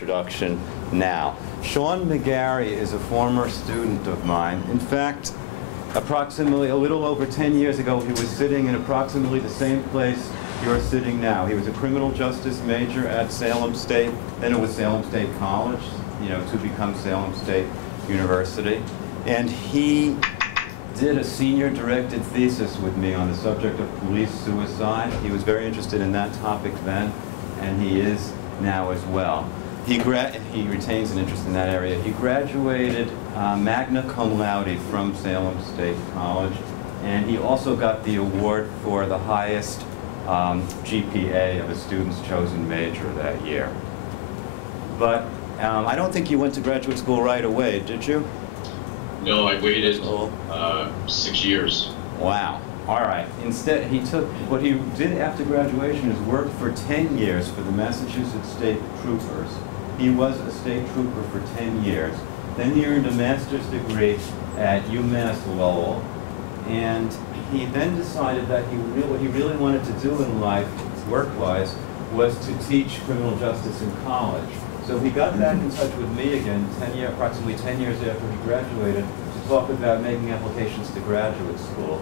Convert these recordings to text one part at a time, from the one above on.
introduction now. Sean McGarry is a former student of mine. In fact, approximately a little over 10 years ago, he was sitting in approximately the same place you're sitting now. He was a criminal justice major at Salem State, then it was Salem State College, to become Salem State University. And he did a senior-directed thesis with me on the subject of police suicide. He was very interested in that topic then, and he is now as well. He retains an interest in that area. He graduated magna cum laude from Salem State College, and he also got the award for the highest GPA of a student's chosen major that year. But I don't think you went to graduate school right away, did you? No, I waited 6 years. Wow. All right. Instead, what he did after graduation is work for 10 years for the Massachusetts State Troopers. He was a state trooper for 10 years. Then he earned a master's degree at UMass Lowell, and he then decided that what he really wanted to do in life, work-wise, was to teach criminal justice in college. So he got back in touch with me again, approximately 10 years after he graduated, to talk about making applications to graduate school.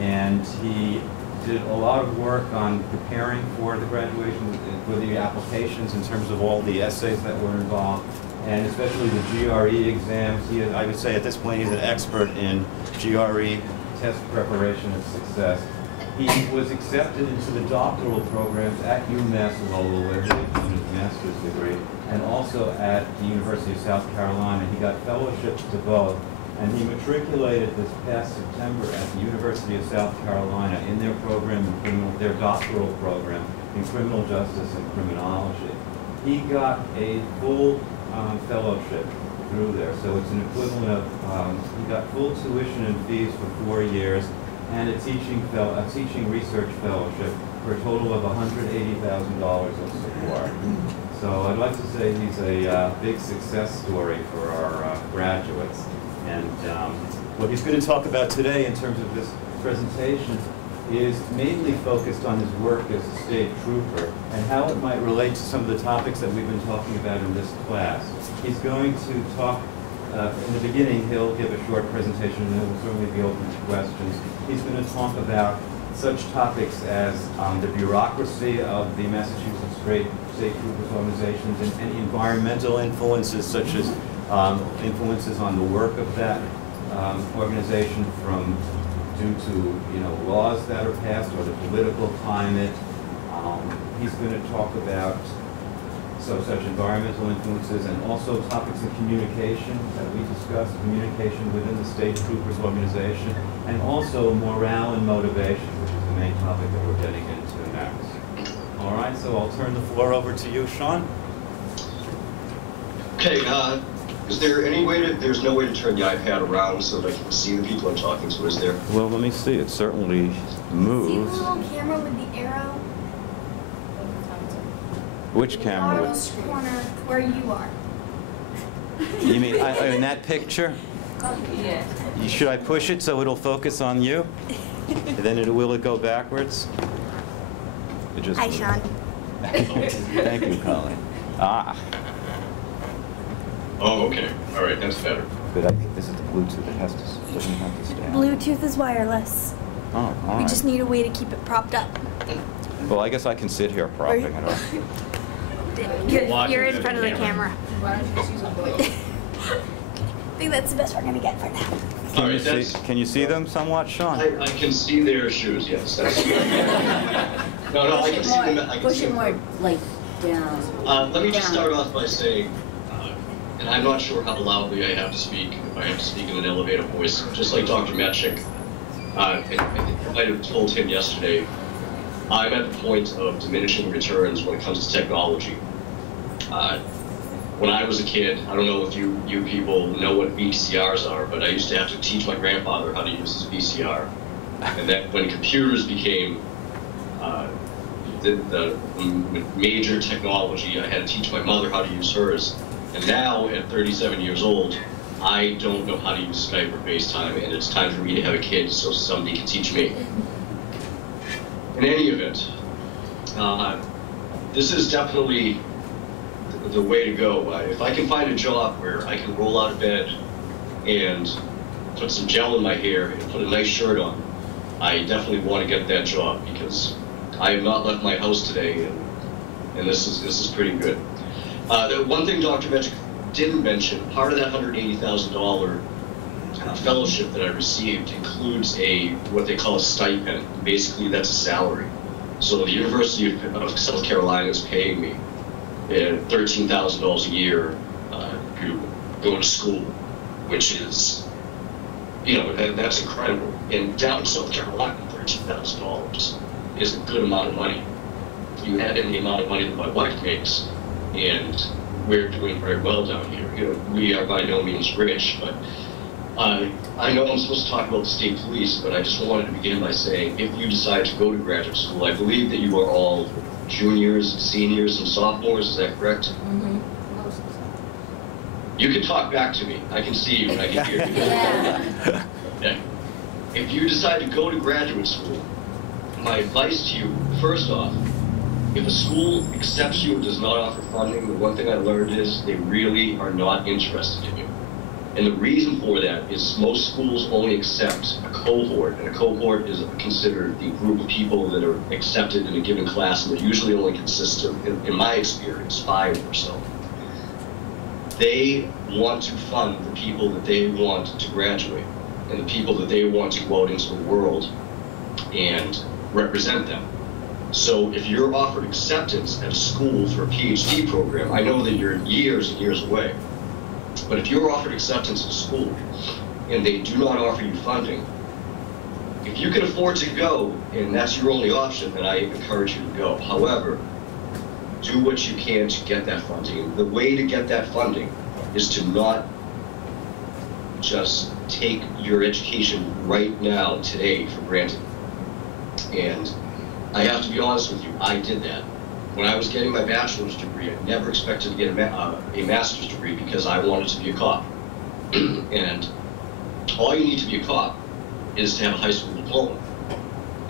And he did a lot of work on preparing for the graduation, for the applications in terms of all the essays that were involved, and especially the GRE exams. I would say at this point he's an expert in GRE test preparation and success. He was accepted into the doctoral programs at UMass Lowell, where he obtained his master's degree, and also at the University of South Carolina. He got fellowships to both, and he matriculated this past September at the University of South Carolina in their program, their doctoral program in criminal justice and criminology. He got a full fellowship through there, so it's an equivalent of, he got full tuition and fees for 4 years, and a teaching research fellowship for a total of $180,000 of support. So I'd like to say he's a big success story for our graduates. And what he's going to talk about today in terms of this presentation is mainly focused on his work as a state trooper and how it might relate to some of the topics that we've been talking about in this class. He's going to talk, in the beginning, he'll give a short presentation and then we'll certainly be open to questions. He's going to talk about such topics as the bureaucracy of the Massachusetts State Troopers organizations and environmental influences such as influences on the work of that organization due to laws that are passed or the political climate. He's going to talk about such environmental influences and also topics of communication that we discussed, communication within the State Troopers organization, and also morale and motivation, which is the main topic that we're getting into next. All right, so I'll turn the floor over to you, Sean. Okay, is there any way there's no way to turn the iPad around so that I can see the people I'm talking to, is there? Well, let me see. It certainly moves. See the little camera with the arrow? Which camera? The corner where you are. You mean in that picture? Yeah. Should I push it so it'll focus on you? And then will it go backwards? Hi, Sean. Thank you, Colin. Ah. Oh, okay. All right, that's better. But this is the Bluetooth. It doesn't have to stay on. Bluetooth is wireless. Oh, all right. We just need a way to keep it propped up. Well, I guess I can sit here propping it up. You're in front of the camera. I think that's the best we're going to get for now. Can you see them somewhat, Sean? I can see their shoes, yes. That's no, I can see them. Push it more, like, down. Let me just start off by saying, and I'm not sure how loudly I have to speak, if I have to speak in an elevated voice, just like Dr. Metchik. I might have told him yesterday, I'm at the point of diminishing returns when it comes to technology. When I was a kid, I don't know if you people know what VCRs are, but I used to have to teach my grandfather how to use his VCR. And then when computers became the major technology, I had to teach my mother how to use hers. And now, at 37 years old, I don't know how to use Skype or FaceTime, and it's time for me to have a kid so somebody can teach me. In any event, this is definitely the way to go. If I can find a job where I can roll out of bed and put some gel in my hair and put a nice shirt on, I definitely want to get that job, because I have not left my house today, and this is pretty good. The one thing Dr. Metrick didn't mention, part of that $180,000 fellowship that I received includes what they call a stipend. Basically, that's a salary. So the University of South Carolina is paying me $13,000 a year to go to school, which is, that's incredible. And down in South Carolina, $13,000 is a good amount of money. You add in the amount of money that my wife makes, and we're doing very well down here. We are by no means rich, but I know I'm supposed to talk about the state police, but I just wanted to begin by saying, if you decide to go to graduate school, I believe that you are all juniors, seniors, and sophomores. Is that correct? Mm-hmm. You can talk back to me. I can see you and I can hear you. Yeah. Okay. If you decide to go to graduate school, my advice to you, first off, if a school accepts you and does not offer funding, the one thing I learned is they really are not interested in you. And the reason for that is most schools only accept a cohort, and a cohort is considered the group of people that are accepted in a given class, and it usually only consists of, in my experience, 5 or so. They want to fund the people that they want to graduate, and the people that they want to go out into the world and represent them. So if you're offered acceptance at a school for a PhD program, I know that you're years and years away, but if you're offered acceptance at school and they do not offer you funding, if you can afford to go and that's your only option, then I encourage you to go. However, do what you can to get that funding. The way to get that funding is to not just take your education right now, today, for granted. And I have to be honest with you, I did that. When I was getting my bachelor's degree, I never expected to get a master's degree because I wanted to be a cop. And all you need to be a cop is to have a high school diploma.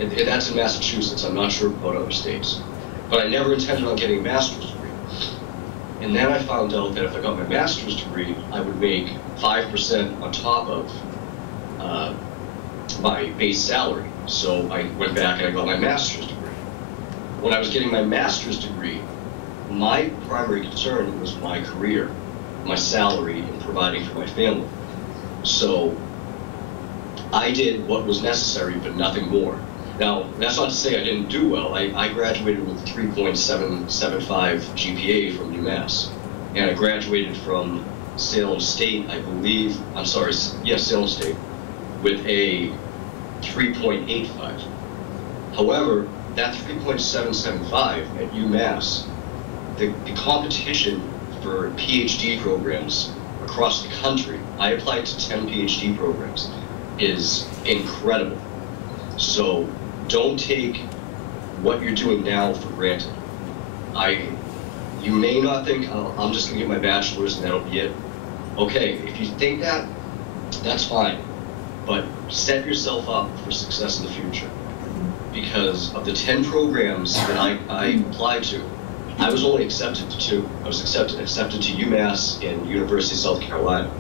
And that's in Massachusetts. I'm not sure about other states. But I never intended on getting a master's degree. And then I found out that if I got my master's degree, I would make 5% on top of my base salary. So I went back and I got my master's degree. When I was getting my master's degree, my primary concern was my career, my salary, and providing for my family. So I did what was necessary, but nothing more. Now, that's not to say I didn't do well. I graduated with a 3.775 GPA from UMass. And I graduated from Salem State, I believe, Salem State, with a 3.85. However, that 3.775 at UMass, the competition for PhD programs across the country, I applied to 10 PhD programs, is incredible. So don't take what you're doing now for granted. You may not think, oh, I'm just gonna get my bachelor's and that'll be it. Okay, if you think that, that's fine. But set yourself up for success in the future. Because of the 10 programs that I applied to, I was only accepted to 2. I was accepted to UMass and University of South Carolina.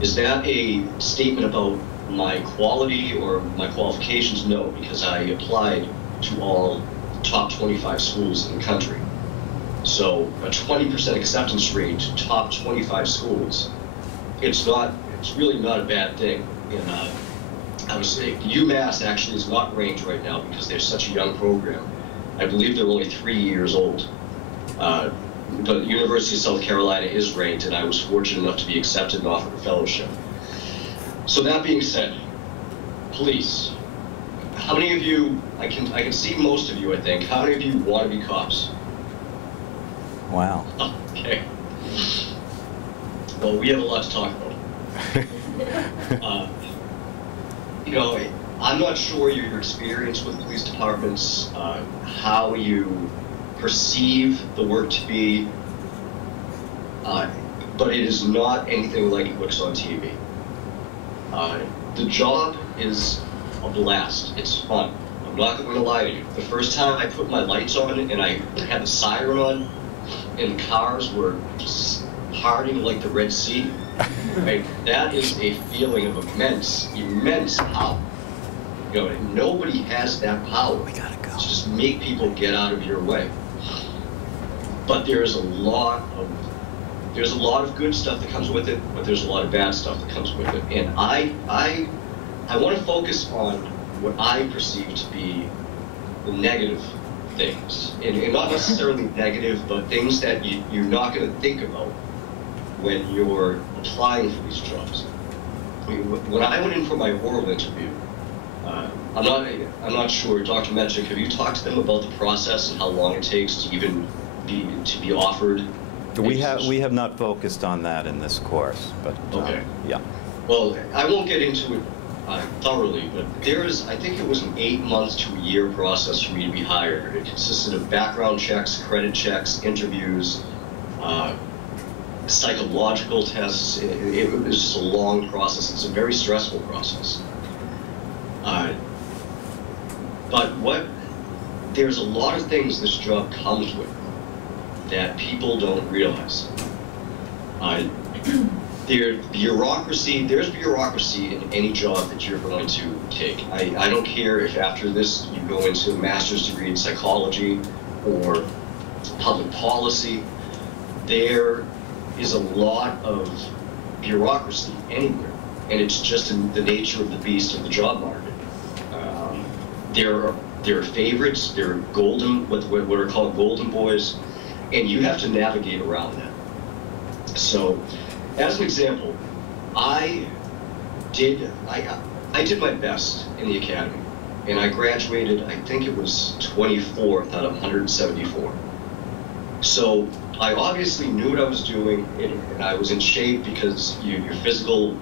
Is that a statement about my quality or my qualifications? No, because I applied to all top 25 schools in the country. So a 20% acceptance rate to top 25 schools, it's really not a bad thing. And I would say UMass actually is not ranked right now because they're such a young program. I believe they're only 3 years old. But University of South Carolina is ranked, and I was fortunate enough to be accepted and offered a fellowship. So that being said, police. How many of you, I can see most of you, I think, how many of you want to be cops? Wow. Okay. Well, we have a lot to talk about. I'm not sure your experience with police departments, how you perceive the work to be, but it is not anything like it looks on TV. The job is a blast. It's fun. I'm not going to lie to you. The first time I put my lights on and I had the siren on, and cars were just parting like the Red Sea. Right? That is a feeling of immense power. You know, nobody has that power to just make people get out of your way. But there's a lot of good stuff that comes with it, but there's a lot of bad stuff that comes with it. And I want to focus on what I perceive to be the negative things, and not necessarily negative, but things that you're not going to think about when you're applying for these jobs. I mean, when I went in for my oral interview, I'm not sure, Dr. Metchik, have you talked to them about the process and how long it takes to even be offered? We have not focused on that in this course, but okay. Yeah. Well, I won't get into it thoroughly, but I think it was an 8-month to a year process for me to be hired. It consisted of background checks, credit checks, interviews, psychological tests. It was just a long process. It's a very stressful process. But there's a lot of things this job comes with that people don't realize. There's bureaucracy in any job that you're going to take. I don't care if after this you go into a master's degree in psychology or public policy. There is a lot of bureaucracy anywhere, and it's just in the nature of the beast of the job market. There are favorites, there are what are called golden boys, and you have to navigate around that. So, as an example, I did my best in the academy, and I graduated, I think it was 24th out of 174. So I obviously knew what I was doing, and I was in shape because your physical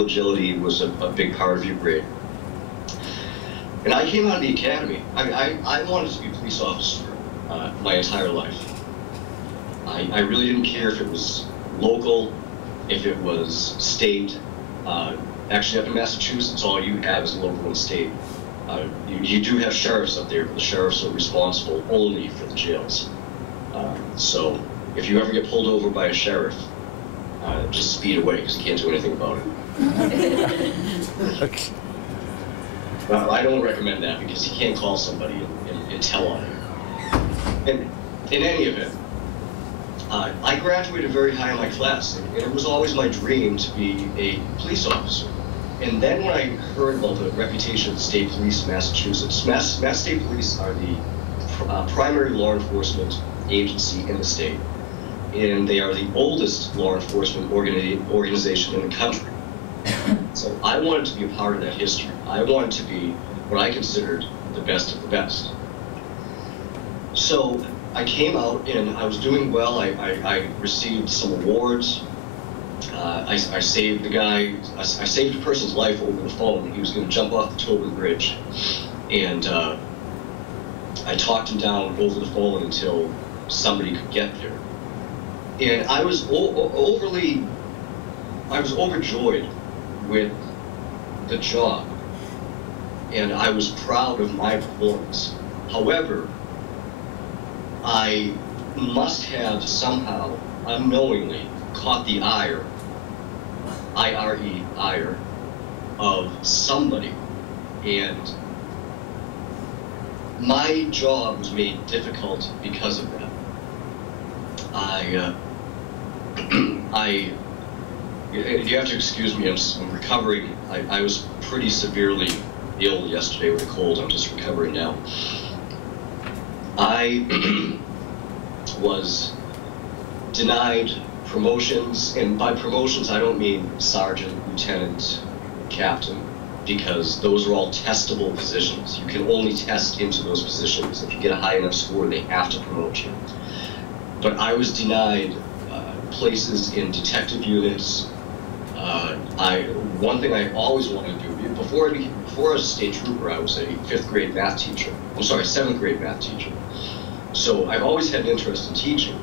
agility was a big part of your grade. And I came out of the academy. I wanted to be a police officer my entire life. I really didn't care if it was local, if it was state. Actually, up in Massachusetts, all you have is local and state. You do have sheriffs up there, but the sheriffs are responsible only for the jails. So if you ever get pulled over by a sheriff, just speed away because he can't do anything about it. Okay. Well, I don't recommend that because you can't call somebody and tell on him. And in any event, I graduated very high in my class, and it was always my dream to be a police officer. And then when I heard about the reputation of the state police in Massachusetts, Mass State Police are the primary law enforcement agency in the state, and they are the oldest law enforcement organization in the country. So I wanted to be a part of that history. I wanted to be what I considered the best of the best. So I came out and I was doing well. I received some awards. I saved I saved a person's life over the phone. He was going to jump off the Tobin Bridge, and I talked him down over the phone until somebody could get there. And I was overjoyed with the job, and I was proud of my performance. However, I must have somehow unknowingly caught the ire of somebody, and my job was made difficult because of that. You have to excuse me, I'm recovering. I was pretty severely ill yesterday with a cold. I'm just recovering now. I was denied promotions, and by promotions I don't mean sergeant, lieutenant, captain, because those are all testable positions. You can only test into those positions. If you get a high enough score, they have to promote you. But I was denied places in detective units. One thing I always wanted to do, before I was a state trooper, I was a 7th grade math teacher. So I've always had an interest in teaching.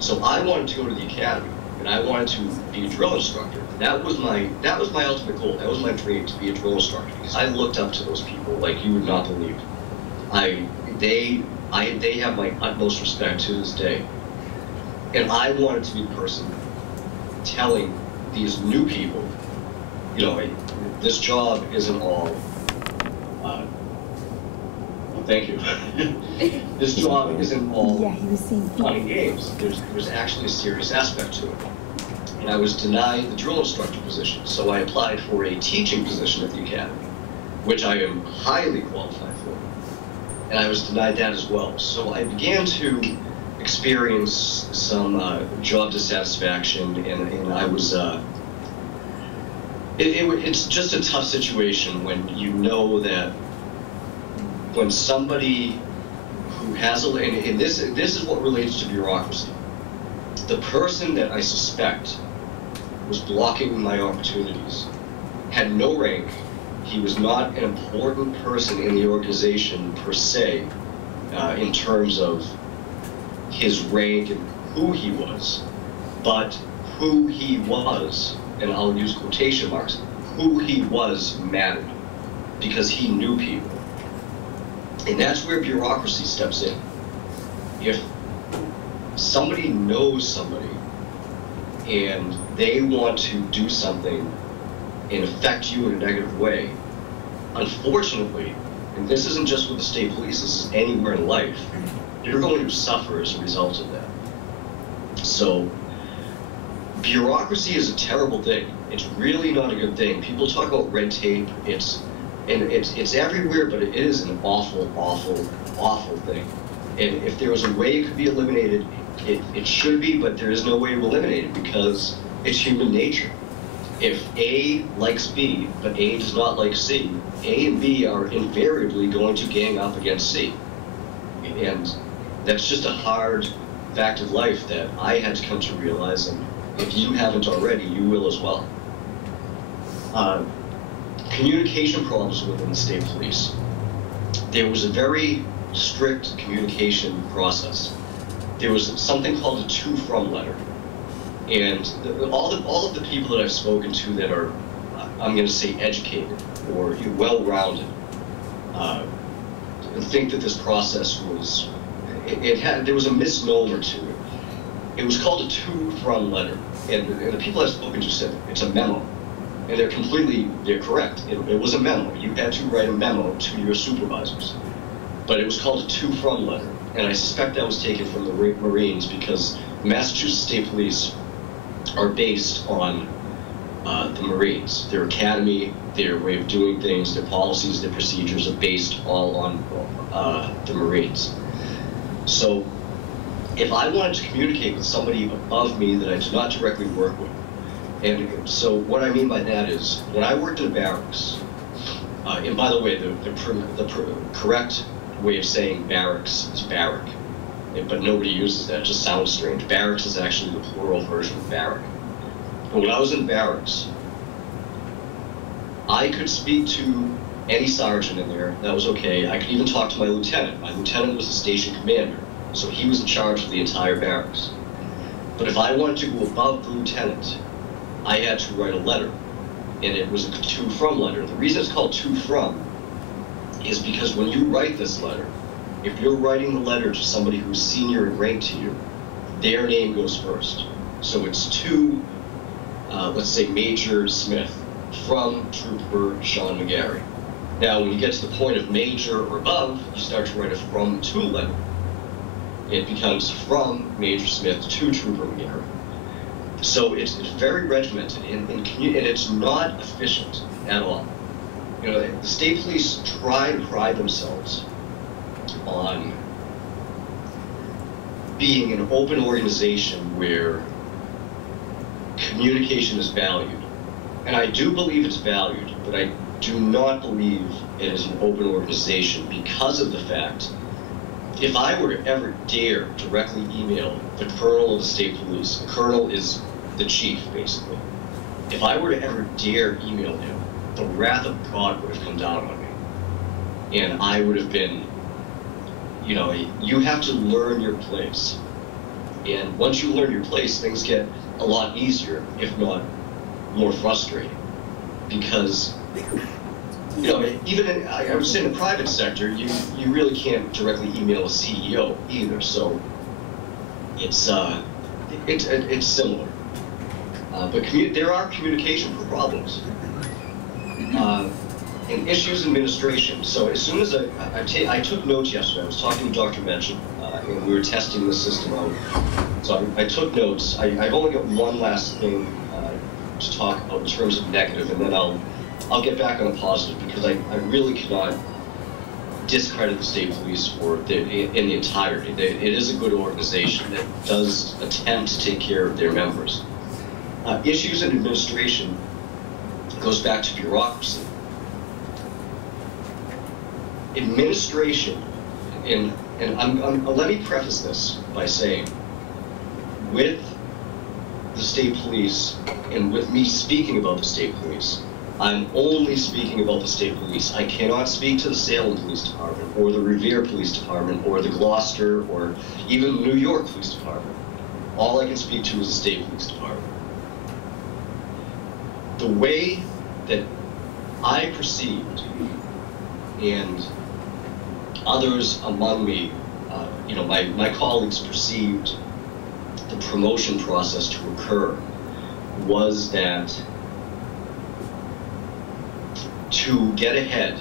So I wanted to go to the academy, and I wanted to be a drill instructor. That was my ultimate goal. That was my dream, to be a drill instructor, because I looked up to those people like you would not believe. they have my utmost respect to this day. And I wanted to be the person telling these new people, this job isn't all, thank you. This job isn't all fun and games. There's actually a serious aspect to it. And I was denied the drill instructor position, so I applied for a teaching position at the academy, which I am highly qualified for. And I was denied that as well. So I began to experience some job dissatisfaction, and I was, it's just a tough situation when you know that when somebody who has and this is what relates to bureaucracy. The person that I suspect was blocking my opportunities had no rank. He was not an important person in the organization per se, in terms of his rank and who he was, but who he was, and I'll use quotation marks, who he was mattered, because he knew people. And that's where bureaucracy steps in. If somebody knows somebody and they want to do something and affect you in a negative way, unfortunately, and this isn't just with the state police, this is anywhere in life, you're going to suffer as a result of that. So bureaucracy is a terrible thing. It's really not a good thing. People talk about red tape. It's everywhere, but it is an awful, awful, awful thing. And if there was a way it could be eliminated, it should be, but there is no way to eliminate it because it's human nature. If A likes B, but A does not like C, A and B are invariably going to gang up against C. And that's just a hard fact of life that I had to come to realize, and if you haven't already, you will as well. Communication problems within the state police. There was a very strict communication process. There was something called a to-from letter. And all of the people that I've spoken to that are, I'm going to say, educated or well-rounded, think that this process was, there was a misnomer to it. It was called a to-from letter. And the people I've spoken to said it's a memo. And they're correct. It was a memo. You had to write a memo to your supervisors. But it was called a to-from letter. And I suspect that was taken from the Marines because the Massachusetts State Police are based on the Marines. Their academy, their way of doing things, their policies, their procedures are based all on the Marines. So if I wanted to communicate with somebody above me that I did not directly work with, and so what I mean by that is, when I worked in barracks, and by the way, the correct way of saying barracks is barrack, but nobody uses that, it just sounds strange. Barracks is actually the plural version of barrack. But when I was in barracks, I could speak to any sergeant in there, that was okay. I could even talk to my lieutenant. My lieutenant was the station commander, so he was in charge of the entire barracks. But if I wanted to go above the lieutenant, I had to write a letter, and it was a to-from letter. The reason it's called to-from is because when you write this letter, if you're writing the letter to somebody who's senior in rank to you, their name goes first. So it's to, let's say, Major Smith, from Trooper Sean McGarry. Now, when you get to the point of major or above, you start to write a from to letter. It becomes from Major Smith to Trooper McGarry. So it's very regimented, and it's not efficient at all. You know, the state police try to pride themselves on being an open organization where communication is valued. And I do believe it's valued, but I do not believe it is an open organization because of the fact, if I were to ever dare directly email the colonel of the state police, the colonel is the chief, basically. If I were to ever dare email him, the wrath of God would have come down on me. And I would have been, you know, you have to learn your place. And once you learn your place, things get a lot easier, if not more frustrating. Because You know, even in, I would say in the private sector, you really can't directly email a CEO either. So it's similar. But there are communication problems. And issues administration. So as soon as I took notes yesterday, I was talking to Dr. Menchen, and we were testing the system out. So I took notes. I've only got one last thing to talk about in terms of negative, and then I'll get back on a positive, because I really cannot discredit the state police in the entirety. It is a good organization that does attempt to take care of their members. Issues in administration goes back to bureaucracy. Administration, and let me preface this by saying, with the state police, and with me speaking about the state police, I'm only speaking about the state police. I cannot speak to the Salem Police Department, or the Revere Police Department, or the Gloucester, or even the New York Police Department. All I can speak to is the state police department. The way that I perceived, and others among me, you know, my colleagues perceived the promotion process to occur, was that to get ahead,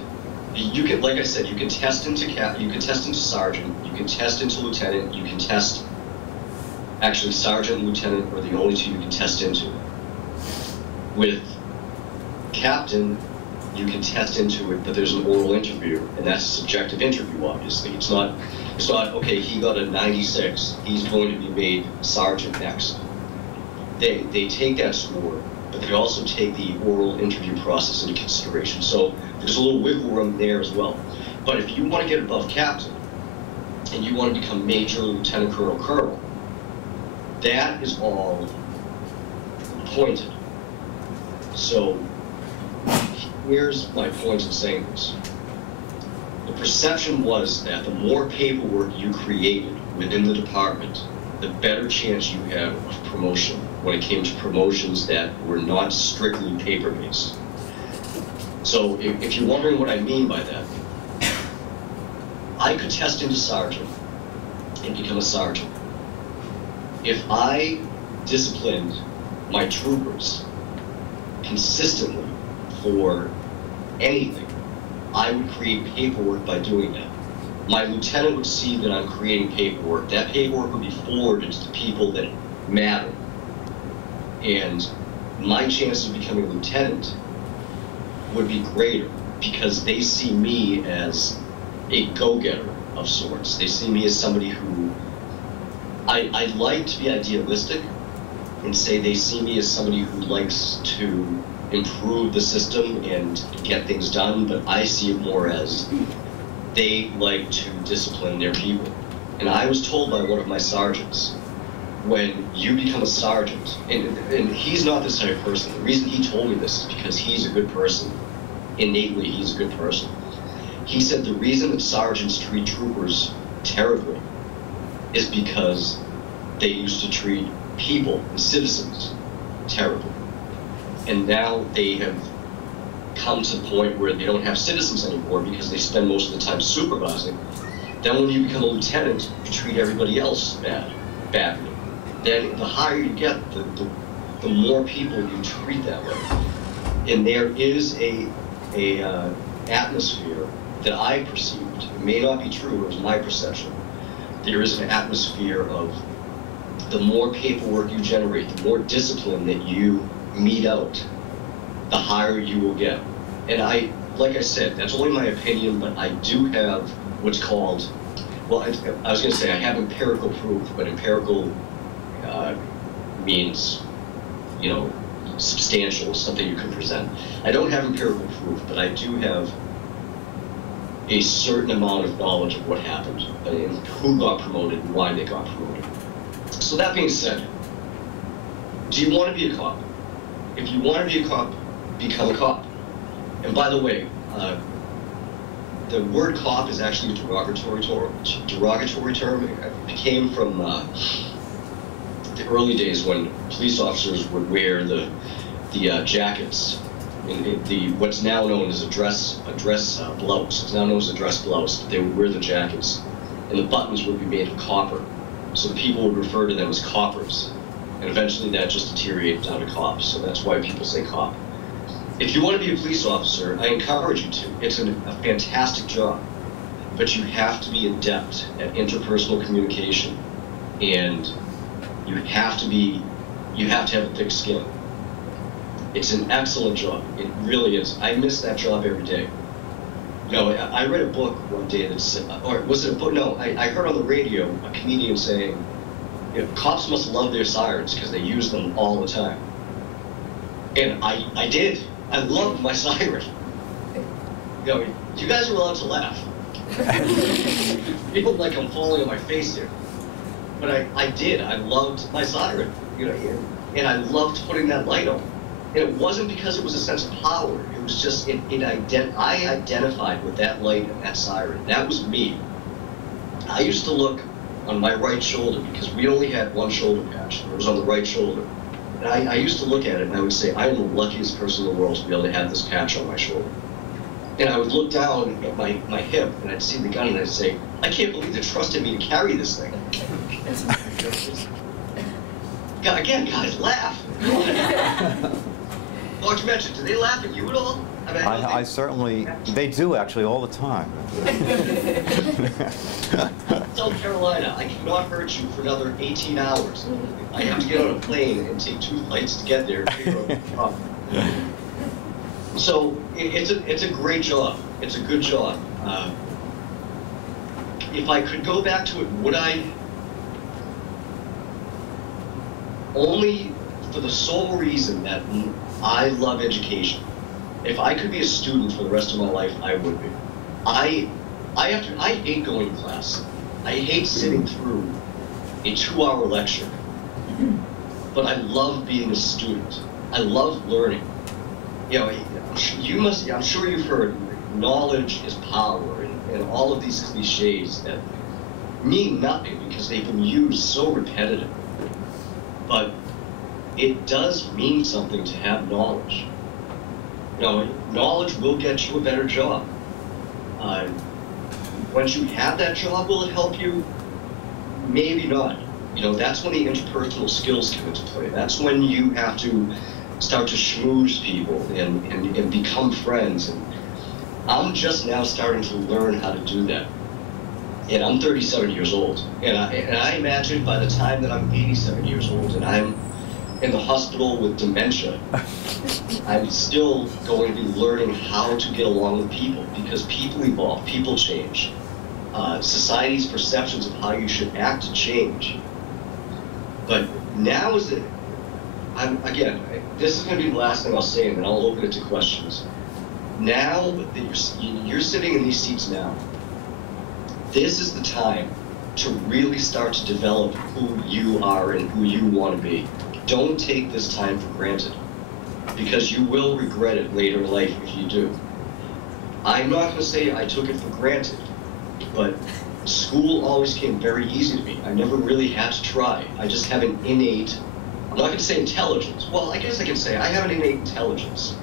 you can, like I said, you can test into sergeant, you can test into lieutenant, you can test, actually sergeant and lieutenant are the only two you can test into. With captain, you can test into it, but there's an oral interview, and that's a subjective interview, obviously. It's not, okay, he got a 96, he's going to be made sergeant next. They take that score, but they also take the oral interview process into consideration. So there's a little wiggle room there as well. But if you want to get above captain, and you want to become major, lieutenant, colonel, that is all appointed. So here's my point in saying this. The perception was that the more paperwork you created within the department, the better chance you had of promotion when it came to promotions that were not strictly paper-based. So if you're wondering what I mean by that, I could test into sergeant and become a sergeant. If I disciplined my troopers consistently for anything, I would create paperwork by doing that. My lieutenant would see that I'm creating paperwork. That paperwork would be forwarded to the people that matter. And my chance of becoming a lieutenant would be greater, because they see me as a go-getter of sorts. They see me as somebody who, I like to be idealistic and say they see me as somebody who likes to improve the system and get things done, but I see it more as they like to discipline their people. And I was told by one of my sergeants, when you become a sergeant, and he's not this type of person. The reason he told me this is because he's a good person. Innately, he's a good person. He said the reason that sergeants treat troopers terribly is because they used to treat people and citizens terribly. And now they have come to the point where they don't have citizens anymore because they spend most of the time supervising. Then when you become a lieutenant, you treat everybody else badly. Then the higher you get, the more people you treat that way. And there is a atmosphere that I perceived. It may not be true, it was my perception. There is an atmosphere of the more paperwork you generate, the more discipline that you mete out, the higher you will get. And like I said, that's only my opinion, but I do have what's called, well, I was going to say I have empirical proof, but empirical means, you know, substantial, something you can present. I don't have empirical proof, but I do have a certain amount of knowledge of what happened, and who got promoted and why they got promoted. So that being said, do you want to be a cop? If you want to be a cop, become a cop. And by the way, the word cop is actually a derogatory term. It came from the early days when police officers would wear the jackets in the what's now known as a dress blouse. It's now known as a dress blouse. They would wear the jackets, and the buttons would be made of copper. So the people would refer to them as coppers, and eventually that just deteriorated down to cops. So that's why people say cop. If you want to be a police officer, I encourage you to. It's a fantastic job, but you have to be adept at interpersonal communication, and you have to have a thick skin. It's an excellent job. It really is. I miss that job every day. You know, I read a book one day that said, or was it a book? No, I heard on the radio a comedian saying, you know, cops must love their sirens because they use them all the time. And I did. I loved my siren. You know, you guys are allowed to laugh. People like I'm falling on my face here. But I did. I loved my siren. You know, and I loved putting that light on. And it wasn't because it was a sense of power. It was just, I identified with that light and that siren. That was me. I used to look on my right shoulder because we only had one shoulder patch. It was on the right shoulder. And I used to look at it and I would say, I am the luckiest person in the world to be able to have this patch on my shoulder. And I would look down at my hip and I'd see the gun and I'd say, I can't believe they trusted me to carry this thing. Again, guys, laugh. Dr. Mitchell, do they laugh at you at all? I mean, I certainly, they do actually all the time. South Carolina, I cannot hurt you for another 18 hours. I have to get on a plane and take 2 flights to get there. So it's a great job. It's a good job. If I could go back to it, would I? Only for the sole reason that I love education. If I could be a student for the rest of my life, I would be. I hate going to class. I hate sitting through a 2-hour lecture. But I love being a student. I love learning. You know, I'm sure you've heard knowledge is power and all of these cliches that mean nothing because they've been used so repetitively. But it does mean something to have knowledge. You know, knowledge will get you a better job. Once you have that job, will it help you? Maybe not. You know, that's when the interpersonal skills come into play. That's when you have to start to schmooze people and become friends. And I'm just now starting to learn how to do that. And I'm 37 years old. And I imagine by the time that I'm 87 years old and I'm in the hospital with dementia, I'm still going to be learning how to get along with people because people evolve, people change. Society's perceptions of how you should act change. But now is again, this is going to be the last thing I'll say and then I'll open it to questions. Now that you're sitting in these seats now, this is the time to really start to develop who you are and who you want to be. Don't take this time for granted, because you will regret it later in life if you do. I'm not going to say I took it for granted, but school always came very easy to me. I never really had to try. I just have an innate, I'm not going to say intelligence. Well, I guess I can say I have an innate intelligence.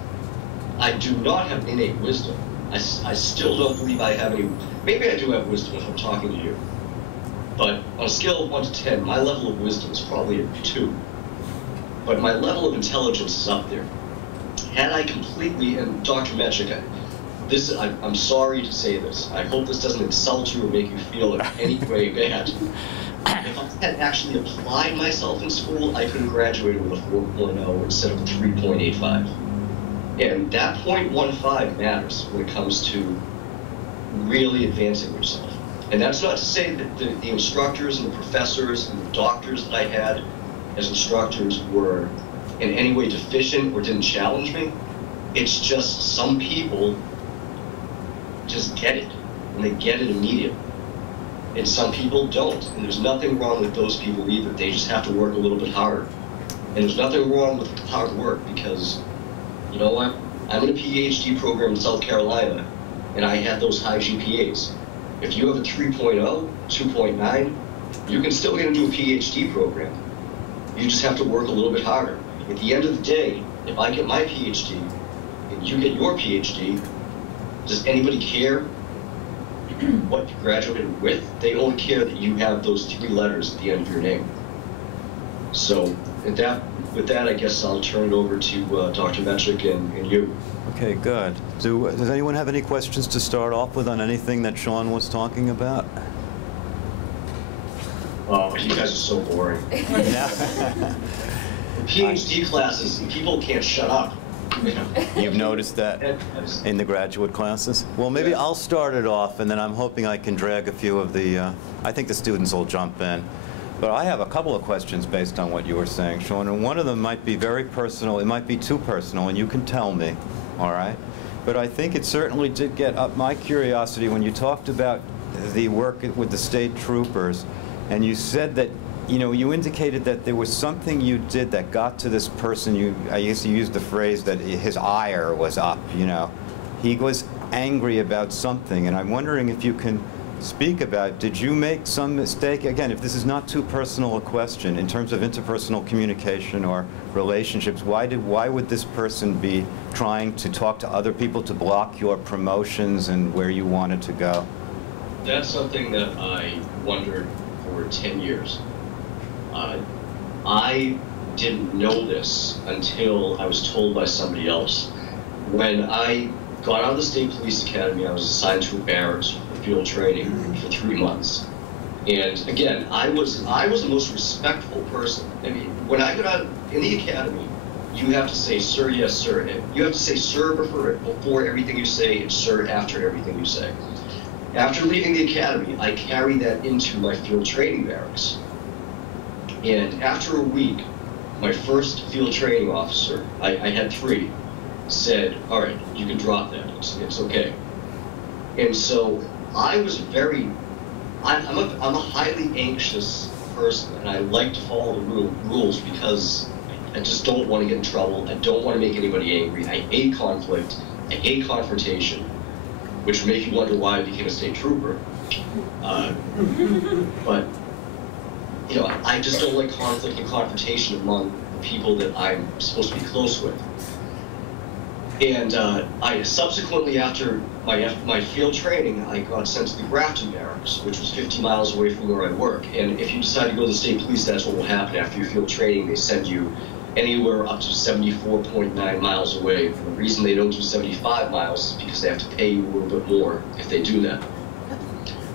I do not have innate wisdom. I still don't believe I have any. Maybe I do have wisdom if I'm talking to you. But on a scale of 1 to 10, my level of wisdom is probably a 2. But my level of intelligence is up there. Had I completely, and Dr. Metchik, I'm sorry to say this. I hope this doesn't insult you or make you feel in any way bad. If I had actually applied myself in school, I could have graduated with a 4.0 instead of a 3.85. And that 0.15 matters when it comes to really advancing yourself. And that's not to say that the instructors and the professors and the doctors that I had as instructors were in any way deficient or didn't challenge me. It's just some people just get it, and they get it immediately. And some people don't, and there's nothing wrong with those people either. They just have to work a little bit harder. And there's nothing wrong with hard work because, you know what? I'm in a PhD program in South Carolina, and I had those high GPAs. If you have a 3.0, 2.9, you can still get into a PhD program. You just have to work a little bit harder. At the end of the day, if I get my PhD and you get your PhD, does anybody care what you graduated with? They only care that you have those 3 letters at the end of your name. So with that, I guess I'll turn it over to Dr. Metrick and you. Okay, good. Does anyone have any questions to start off with on anything that Sean was talking about? Oh, you guys are so boring. Yeah. PhD classes, people can't shut up. You've noticed that in the graduate classes? Well, maybe I'll start it off, and then I'm hoping I can drag a few of the, I think the students will jump in. But I have a couple of questions based on what you were saying, Sean, and one of them might be very personal. It might be too personal, and you can tell me, all right? But I think it certainly did get up my curiosity when you talked about the work with the state troopers, and you said that, you know, you indicated that there was something you did that got to this person. I guess you used the phrase that his ire was up, you know. He was angry about something, and I'm wondering if you can speak about, did you make some mistake? Again, if this is not too personal a question, in terms of interpersonal communication or relationships, why would this person be trying to talk to other people to block your promotions and where you wanted to go? That's something that I wondered for 10 years. I didn't know this until I was told by somebody else. When I got out of the State Police Academy, I was assigned to a barracks for field training for 3 months. And again, I was the most respectful person. I mean, when I got out in the academy, you have to say, sir, yes, sir. You have to say sir before everything you say and sir after everything you say. After leaving the academy, I carried that into my field training barracks. And after a week, my first field training officer, I had 3, said, all right, you can drop that, it's okay. And so I was I'm a highly anxious person, and I like to follow the rules because I just don't want to get in trouble. I don't want to make anybody angry. I hate conflict. I hate confrontation, which would make you wonder why I became a state trooper. But, you know, I just don't like conflict and confrontation among the people that I'm supposed to be close with. And I subsequently, after my field training, I got sent to the Grafton Barracks, which was 50 miles away from where I work. And if you decide to go to the state police, that's what will happen after your field training. They send you anywhere up to 74.9 miles away. And the reason they don't do 75 miles is because they have to pay you a little bit more if they do that.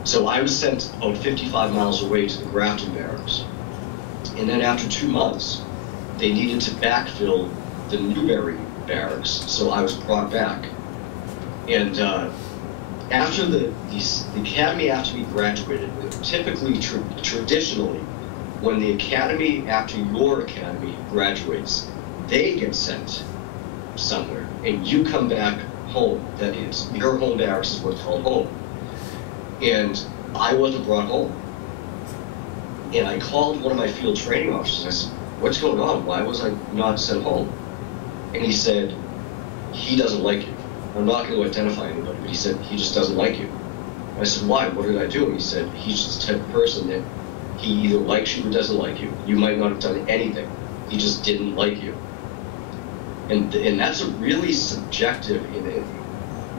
So I was sent about 55 miles away to the Grafton Barracks. And then after 2 months, they needed to backfill the Newberry Barracks, so I was brought back. And after the academy, after we graduated, typically, traditionally, when the academy, after your academy graduates, they get sent somewhere, and you come back home. That is, your home barracks is what's called home. And I wasn't brought home. And I called one of my field training officers. I said, what's going on? Why was I not sent home? And he said, he doesn't like you. I'm not going to identify anybody, but he said, he just doesn't like you. And I said, why? What did I do? And he said, he's just the type of person that he either likes you or doesn't like you. You might not have done anything. He just didn't like you. And that's a really subjective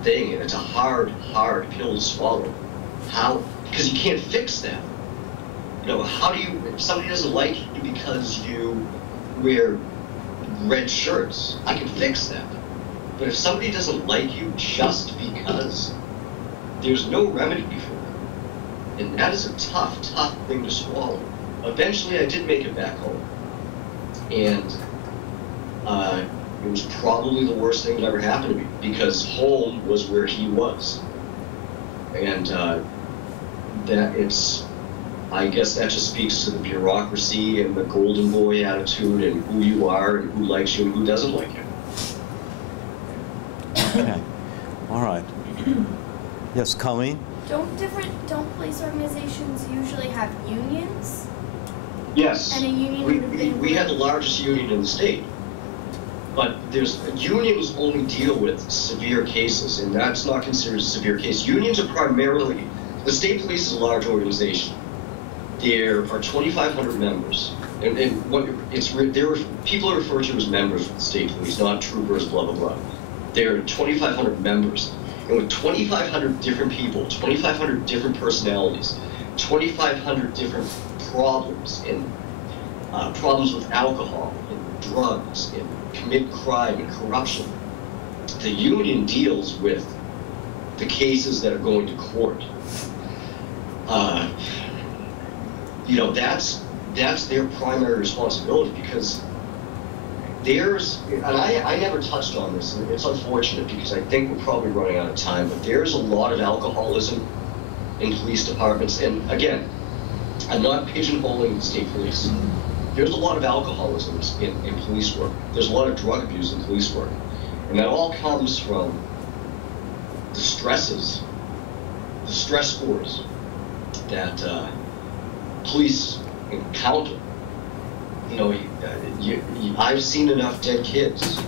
thing, and it's a hard pill to swallow. How? Because you can't fix that. You know, how do you, if somebody doesn't like you because you wear red shirts, I can fix that. But if somebody doesn't like you just because, there's no remedy for that. And that is a tough thing to swallow. Eventually I did make it back home. And it was probably the worst thing that ever happened to me, because home was where he was. And I guess that just speaks to the bureaucracy and the golden boy attitude and who you are and who likes you and who doesn't like you. Okay. All right. Yes, Colleen? Don't police organizations usually have unions? Yes. And a union we had the largest union in the state. But unions only deal with severe cases, and that's not considered a severe case. Unions are primarily, the state police is a large organization. There are 2,500 members, and people are referred to as members of the state police, not troopers, blah, blah, blah. There are 2,500 members. And with 2,500 different people, 2,500 different personalities, 2,500 different problems, and problems with alcohol, and drugs, and commit crime and corruption, the union deals with the cases that are going to court. You know, that's their primary responsibility, because there's, and I never touched on this, and it's unfortunate because I think we're probably running out of time, but there's a lot of alcoholism in police departments. And again, I'm not pigeonholing the state police. There's a lot of alcoholism in police work. There's a lot of drug abuse in police work. And that all comes from the stresses, the stress scores that police encounter. You know, I've seen enough dead kids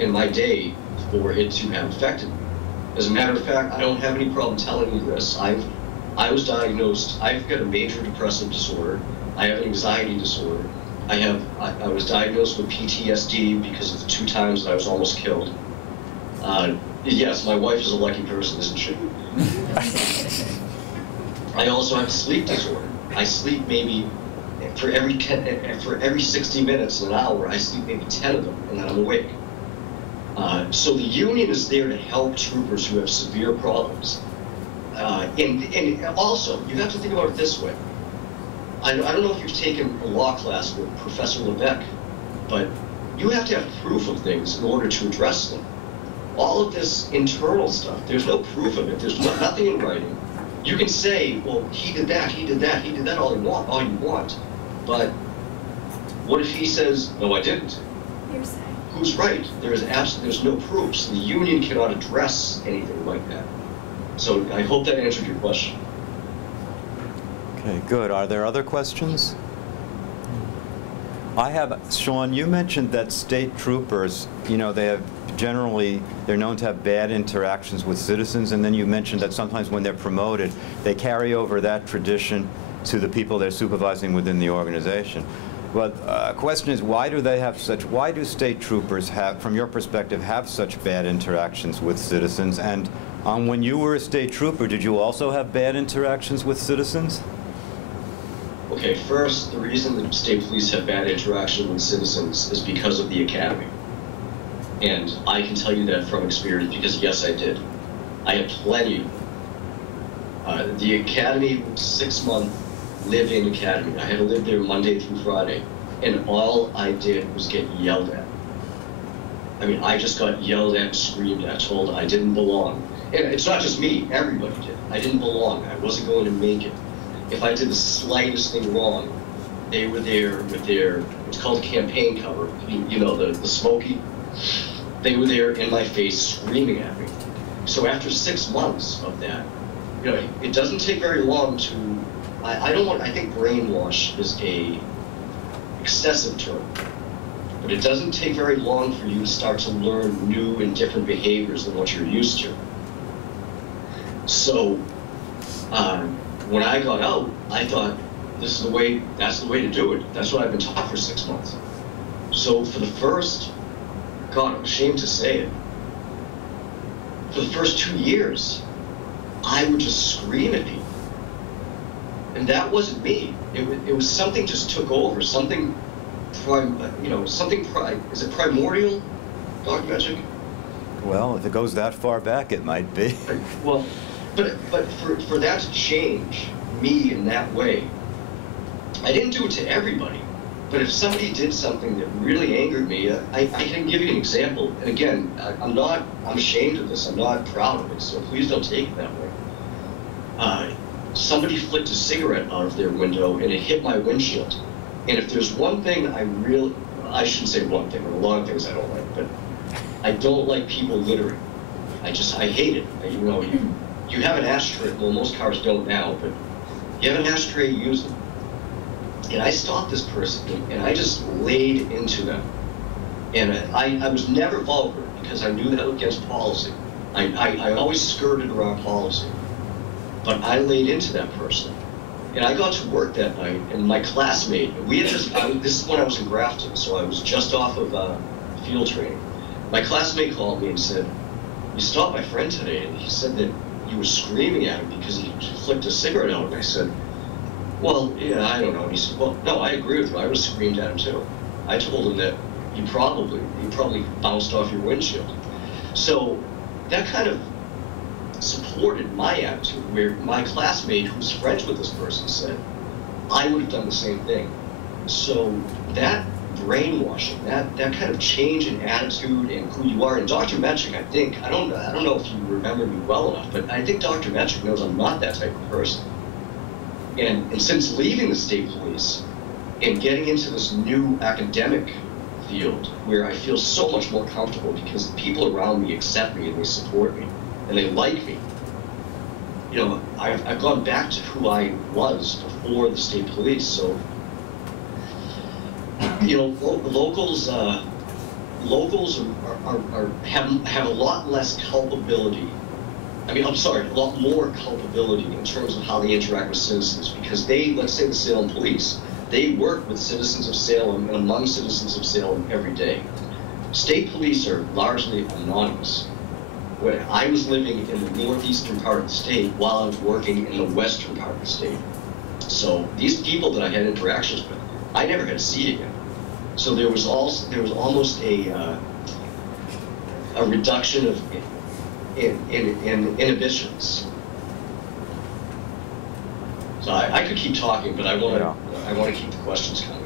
in my day for it to have affected me. As a matter of fact, I don't have any problem telling you this. I was diagnosed, I've got a major depressive disorder. I have an anxiety disorder. I was diagnosed with PTSD because of the 2 times that I was almost killed. Yes, my wife is a lucky person, isn't she? I also have a sleep disorder. I sleep maybe for every 60 minutes and an hour, I sleep maybe 10 of them, and then I'm awake. So the union is there to help troopers who have severe problems. And also, you have to think about it this way. I don't know if you've taken a law class with Professor Levesque, but you have to have proof of things in order to address them. All of this internal stuff, there's no proof of it. There's nothing in writing. You can say, well, he did that, he did that, he did that all you want. But what if he says, no, I didn't? Hearsay. Who's right? There's no proof. So the union cannot address anything like that. So I hope that answered your question. Okay, good. Are there other questions? I have, Sean, you mentioned that state troopers, you know, they're known to have bad interactions with citizens, and then you mentioned that sometimes when they're promoted, they carry over that tradition to the people they're supervising within the organization. But question is, why do state troopers have, from your perspective, have such bad interactions with citizens? And when you were a state trooper, did you also have bad interactions with citizens? Okay, first, the reason that state police have bad interaction with citizens is because of the academy. And I can tell you that from experience, because yes, I did. I had plenty of them. The academy was 6-month live-in academy. I had to live there Monday through Friday, and all I did was get yelled at. I mean, I just got yelled at, screamed at, told I didn't belong. And it's not just me, everybody did. I didn't belong, I wasn't going to make it. If I did the slightest thing wrong, they were there with their, it's called campaign cover, you know, the smoky. They were there in my face screaming at me. So after 6 months of that, you know, it doesn't take very long to, I think brainwash is a excessive term, but it doesn't take very long for you to start to learn new and different behaviors than what you're used to. So when I got out, I thought, that's the way to do it. That's what I've been taught for 6 months. So for the first, God, I'm ashamed to say it, for the first 2 years, I would just scream at people. And that wasn't me. It was something just took over, something, is it primordial, Dr. Magic? Well, if it goes that far back, it might be. Well, but for that to change me in that way, I didn't do it to everybody, but if somebody did something that really angered me, I can give you an example. And again, I'm ashamed of this. I'm not proud of it, so please don't take it that way. Somebody flicked a cigarette out of their window and it hit my windshield. And if there's one thing I shouldn't say one thing, there are a lot of things I don't like, but I don't like people littering. I hate it. You have an ashtray, well, most cars don't now, but you have an ashtray, you use it. And I stopped this person, and I just laid into them. And I was never vulgar, because I knew that was against policy. I always skirted around policy. But I laid into that person. And I got to work that night, and my classmate, this is when I was in Grafton, so I was just off of field training. my classmate called me and said, "You stopped my friend today, and he said that you were screaming at him because he flicked a cigarette out." And I said, "Well, yeah, I don't know." And he said, "Well, no, I agree with you. I would have screamed at him too." I told him that he probably bounced off your windshield. So that kind of supported my attitude, where my classmate who's friends with this person said, I would have done the same thing. So that brainwashing, that kind of change in attitude and who you are, and Dr. Metrick, I think, I don't know if you remember me well enough, but I think Dr. Metrick knows I'm not that type of person. And since leaving the state police and getting into this new academic field where I feel so much more comfortable because the people around me accept me and they support me and they like me, you know, I've gone back to who I was before the state police. So, you know, locals have a lot less culpability. I mean, I'm sorry, a lot more culpability in terms of how they interact with citizens, because they, let's say the Salem police, they work with citizens of Salem and among citizens of Salem every day. State police are largely anonymous. When I was living in the northeastern part of the state while I was working in the western part of the state. So these people that I had interactions with, I never had to see again. So there was almost a reduction of in inhibitions. So I could keep talking, but I want to keep the questions coming.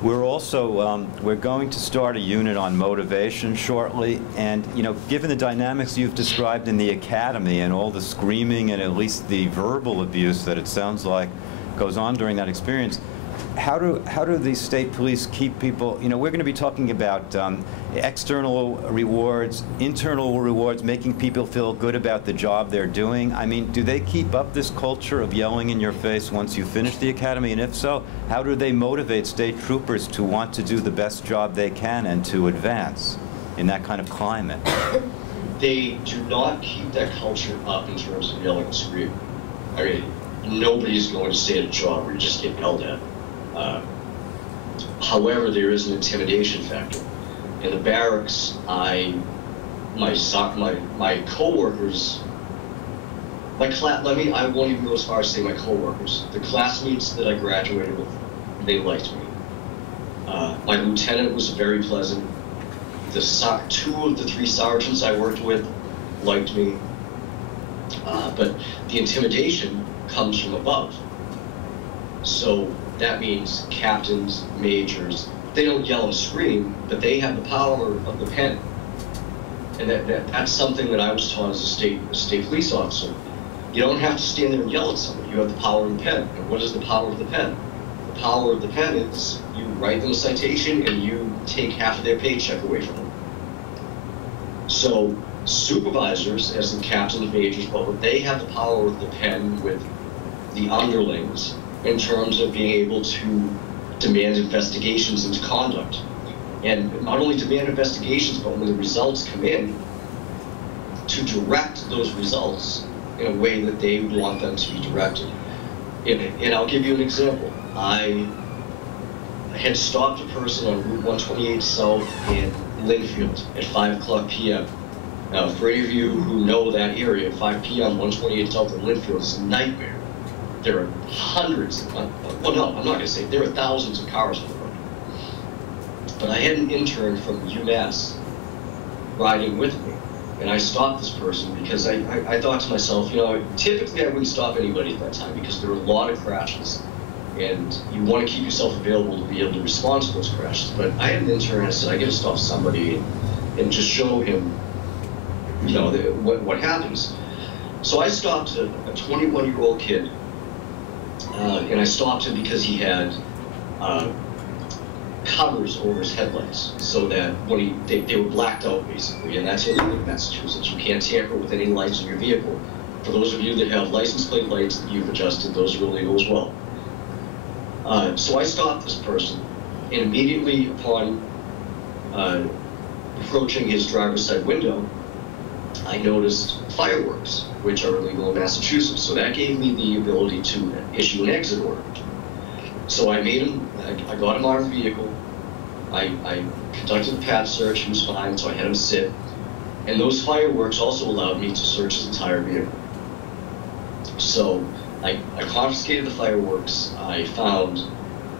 We're also we're going to start a unit on motivation shortly, and you know, given the dynamics you've described in the academy and all the screaming and at least the verbal abuse that it sounds like goes on during that experience, how do the state police keep people? You know, we're going to be talking about external rewards, internal rewards, making people feel good about the job they're doing. I mean, do they keep up this culture of yelling in your face once you finish the academy? And if so, how do they motivate state troopers to want to do the best job they can and to advance in that kind of climate? They do not keep that culture up in terms of yelling and screaming. I mean, nobody's going to stay at a job where you just get yelled at. However, there is an intimidation factor. In the barracks, my coworkers, I won't even go as far as say my coworkers. The classmates that I graduated with, they liked me. My lieutenant was very pleasant. Two of the three sergeants I worked with liked me. But the intimidation comes from above. So that means captains, majors, they don't yell and scream, but they have the power of the pen. And that's something that I was taught as a state police officer. You don't have to stand there and yell at somebody. You have the power of the pen. And what is the power of the pen? The power of the pen is you write them a citation and you take half of their paycheck away from them. So supervisors, as the captains, majors, but they have the power of the pen with the underlings in terms of being able to demand investigations into conduct. And not only demand investigations, but when the results come in, to direct those results in a way that they want them to be directed. And I'll give you an example. I had stopped a person on Route 128 South in Linfield at 5:00 p.m. Now, for any of you who know that area, 5 p.m. 128 South in Linfield is a nightmare. There are hundreds, well, no, I'm not going to say, there are thousands of cars on the road. But I had an intern from UMass riding with me, and I stopped this person because I thought to myself, you know, typically I wouldn't stop anybody at that time because there were a lot of crashes, and you want to keep yourself available to be able to respond to those crashes. But I had an intern, and I said, I got to stop somebody and just show him, you know, what happens. So I stopped a 21-year-old kid. And I stopped him because he had covers over his headlights, so that when they were blacked out basically, and that's illegal in Massachusetts. You can't tamper with any lights in your vehicle. For those of you that have license plate lights that you've adjusted, those are illegal as well. So I stopped this person, and immediately upon approaching his driver's side window, I noticed fireworks, which are illegal in Massachusetts. So that gave me the ability to issue an exit order. So I got him out of the vehicle, I conducted a pat search. He was fine, so I had him sit. And those fireworks also allowed me to search his entire vehicle. So I confiscated the fireworks. I found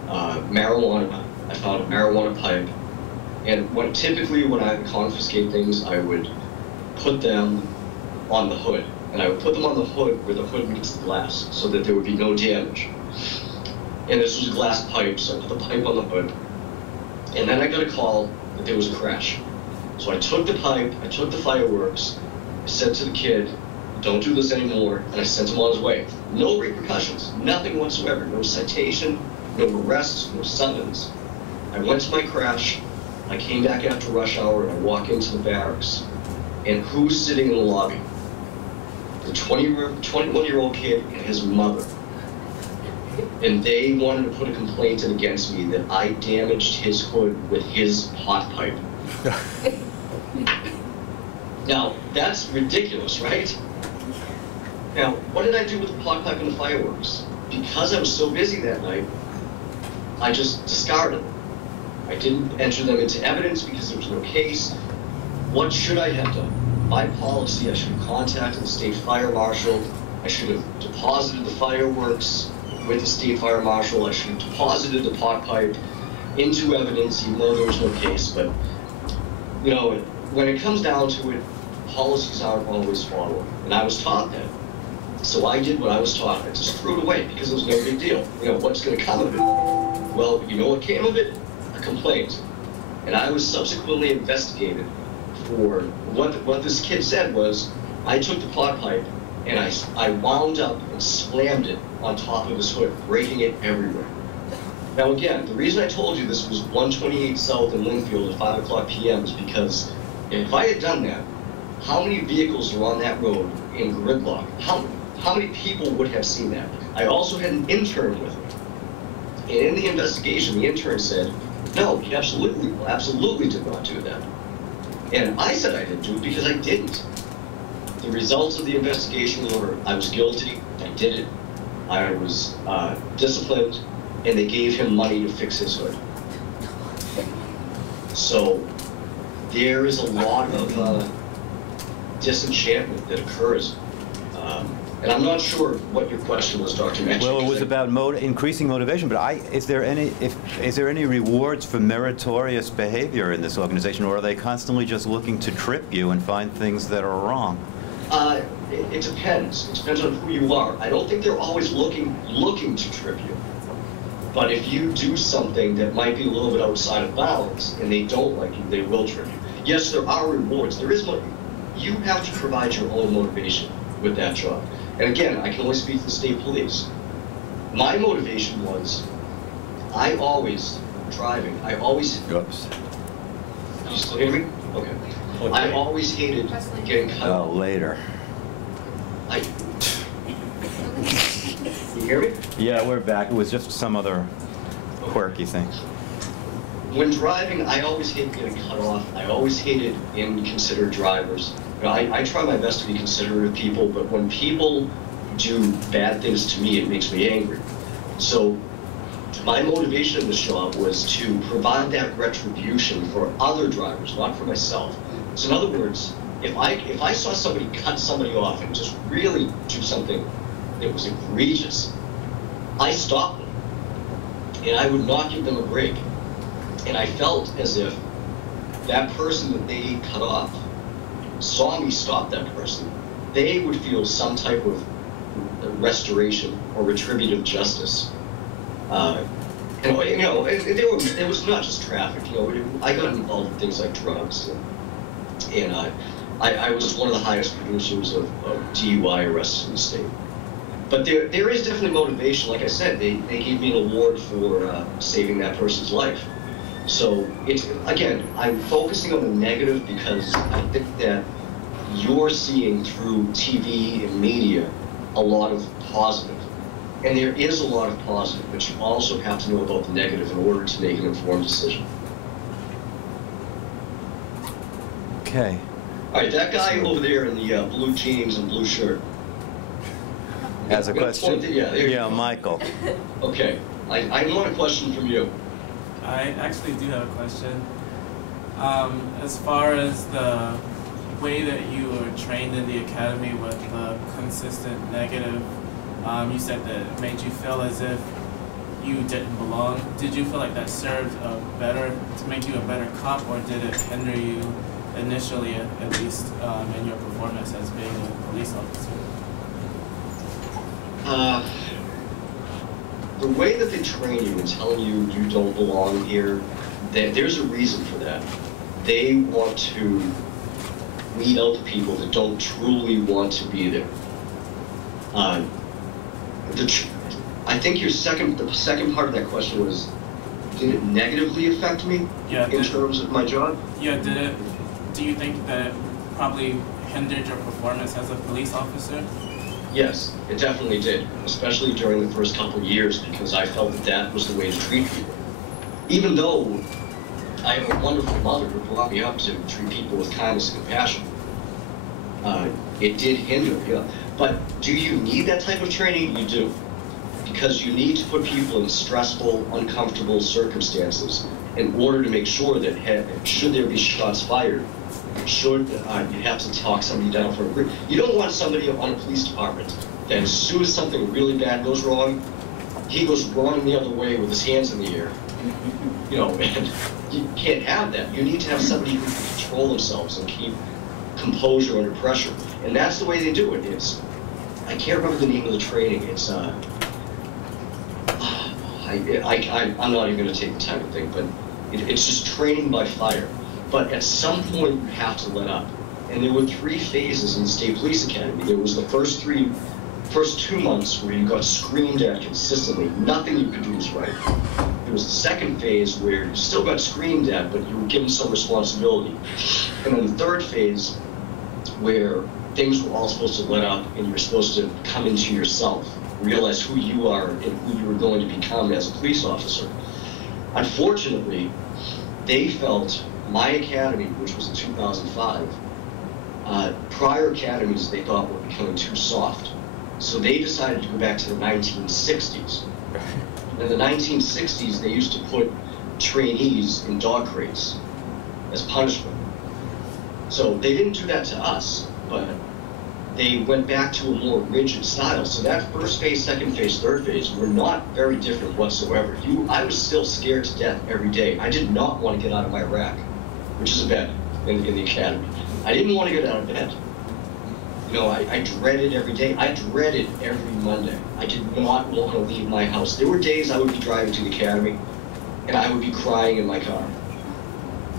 marijuana. I found a marijuana pipe. And typically when I would confiscate things, I would put them on the hood. And I would put them on the hood where the hood meets the glass so that there would be no damage. And this was a glass pipe, so I put the pipe on the hood. And then I got a call that there was a crash. So I took the pipe, I took the fireworks, I said to the kid, don't do this anymore, and I sent him on his way. No repercussions, nothing whatsoever, no citation, no arrests, no summons. I went to my crash, I came back after rush hour, and I walk into the barracks, and who's sitting in the lobby? The 21-year-old kid and his mother. And they wanted to put a complaint in against me that I damaged his hood with his hot pipe. Now, that's ridiculous, right? Now, what did I do with the hot pipe and the fireworks? Because I was so busy that night, I just discarded them. I didn't enter them into evidence because there was no case. What should I have done? By policy, I should have contacted the state fire marshal. I should have deposited the fireworks with the state fire marshal. I should have deposited the pot pipe into evidence, even though there was no case. But, you know, when it comes down to it, policies aren't always followed. And I was taught that. So I did what I was taught. I just threw it away because it was no big deal. You know, what's going to come of it? Well, you know what came of it? A complaint. And I was subsequently investigated for what this kid said was, I took the pot pipe and I wound up and slammed it on top of his hood, breaking it everywhere. Now again, the reason I told you this was 128 South in Linfield at 5 o'clock p.m. is because if I had done that, how many vehicles are on that road in gridlock? How many people would have seen that? I also had an intern with me. And in the investigation, the intern said, no, he absolutely did not do that. And I said I didn't do it because I didn't. The results of the investigation were I was guilty, I did it, I was disciplined, and they gave him money to fix his hood. So there is a lot of disenchantment that occurs. And I'm not sure what your question was, Dr. Mitchell. Well, it was about increasing motivation, but is there any rewards for meritorious behavior in this organization, or are they constantly just looking to trip you and find things that are wrong? It depends. It depends on who you are. I don't think they're always looking to trip you. But if you do something that might be a little bit outside of bounds and they don't like you, they will trip you. Yes, there are rewards. There is money. You have to provide your own motivation with that job. And again, I can only speak for the state police. My motivation was, I always Oops. You still hear me? Okay. I always hated getting cut off. Oh, later. You hear me? Yeah, we're back. It was just some other quirky thing. When driving, I always hated getting cut off. I always hated inconsiderate drivers. You know, I try my best to be considerate of people, but when people do bad things to me, it makes me angry. So my motivation in this job was to provide that retribution for other drivers, not for myself. So in other words, if I saw somebody cut somebody off and just really do something that was egregious, I stopped them, and I would not give them a break. And I felt as if that person that they cut off saw me stop that person, they would feel some type of restoration or retributive justice. And you know, it was not just traffic. You know, I got involved in things like drugs, and I was one of the highest producers of DUI arrests in the state. But there is definitely motivation. Like I said, they gave me an award for saving that person's life. So again, I'm focusing on the negative because I think that you're seeing through TV and media a lot of positive. And there is a lot of positive, but you also have to know about the negative in order to make an informed decision. Okay. All right, that guy over there in the blue jeans and blue shirt. Has a question? Yeah, Michael. Okay, I want a question from you. I actually do have a question. As far as the way that you were trained in the academy with the consistent negative, you said that it made you feel as if you didn't belong. Did you feel like that served to make you a better cop, or did it hinder you initially, at least in your performance as being a police officer? The way that they train you and telling you you don't belong here, there's a reason for that. They want to weed out the people that don't truly want to be there. I think the second part of that question was, did it negatively affect me in terms of my job? Yeah, do you think that it probably hindered your performance as a police officer? Yes, it definitely did, especially during the first couple of years, because I felt that that was the way to treat people. Even though I have a wonderful mother who brought me up to treat people with kindness and compassion, it did hinder, yeah. But do you need that type of training? You do. Because you need to put people in stressful, uncomfortable circumstances in order to make sure that, should there be shots fired, should you have to talk somebody down for a break. You don't want somebody on a police department that as soon as something really bad goes wrong, he goes running the other way with his hands in the air. You know, and you can't have that. You need to have somebody who can control themselves and keep composure under pressure. And that's the way they do it. I can't remember the name of the training. It's I'm not even going to take the time to think, but it's just training by fire. But at some point, you have to let up. And there were 3 phases in the State Police Academy. There was the first 2 months where you got screamed at consistently. Nothing you could do was right. There was the second phase where you still got screamed at, but you were given some responsibility. And then the third phase where things were all supposed to let up and you were supposed to come into yourself, realize who you are and who you were going to become as a police officer. Unfortunately, they felt my academy, which was in 2005, prior academies they thought were becoming too soft. So they decided to go back to the 1960s. In the 1960s, they used to put trainees in dog crates as punishment. So they didn't do that to us, but they went back to a more rigid style. So that first phase, second phase, third phase were not very different whatsoever. I was still scared to death every day. I did not want to get out of my rack, which is a bed in the academy. I didn't want to get out of bed. You know, I dreaded every day. I dreaded every Monday. I did not want to leave my house. There were days I would be driving to the academy and I would be crying in my car.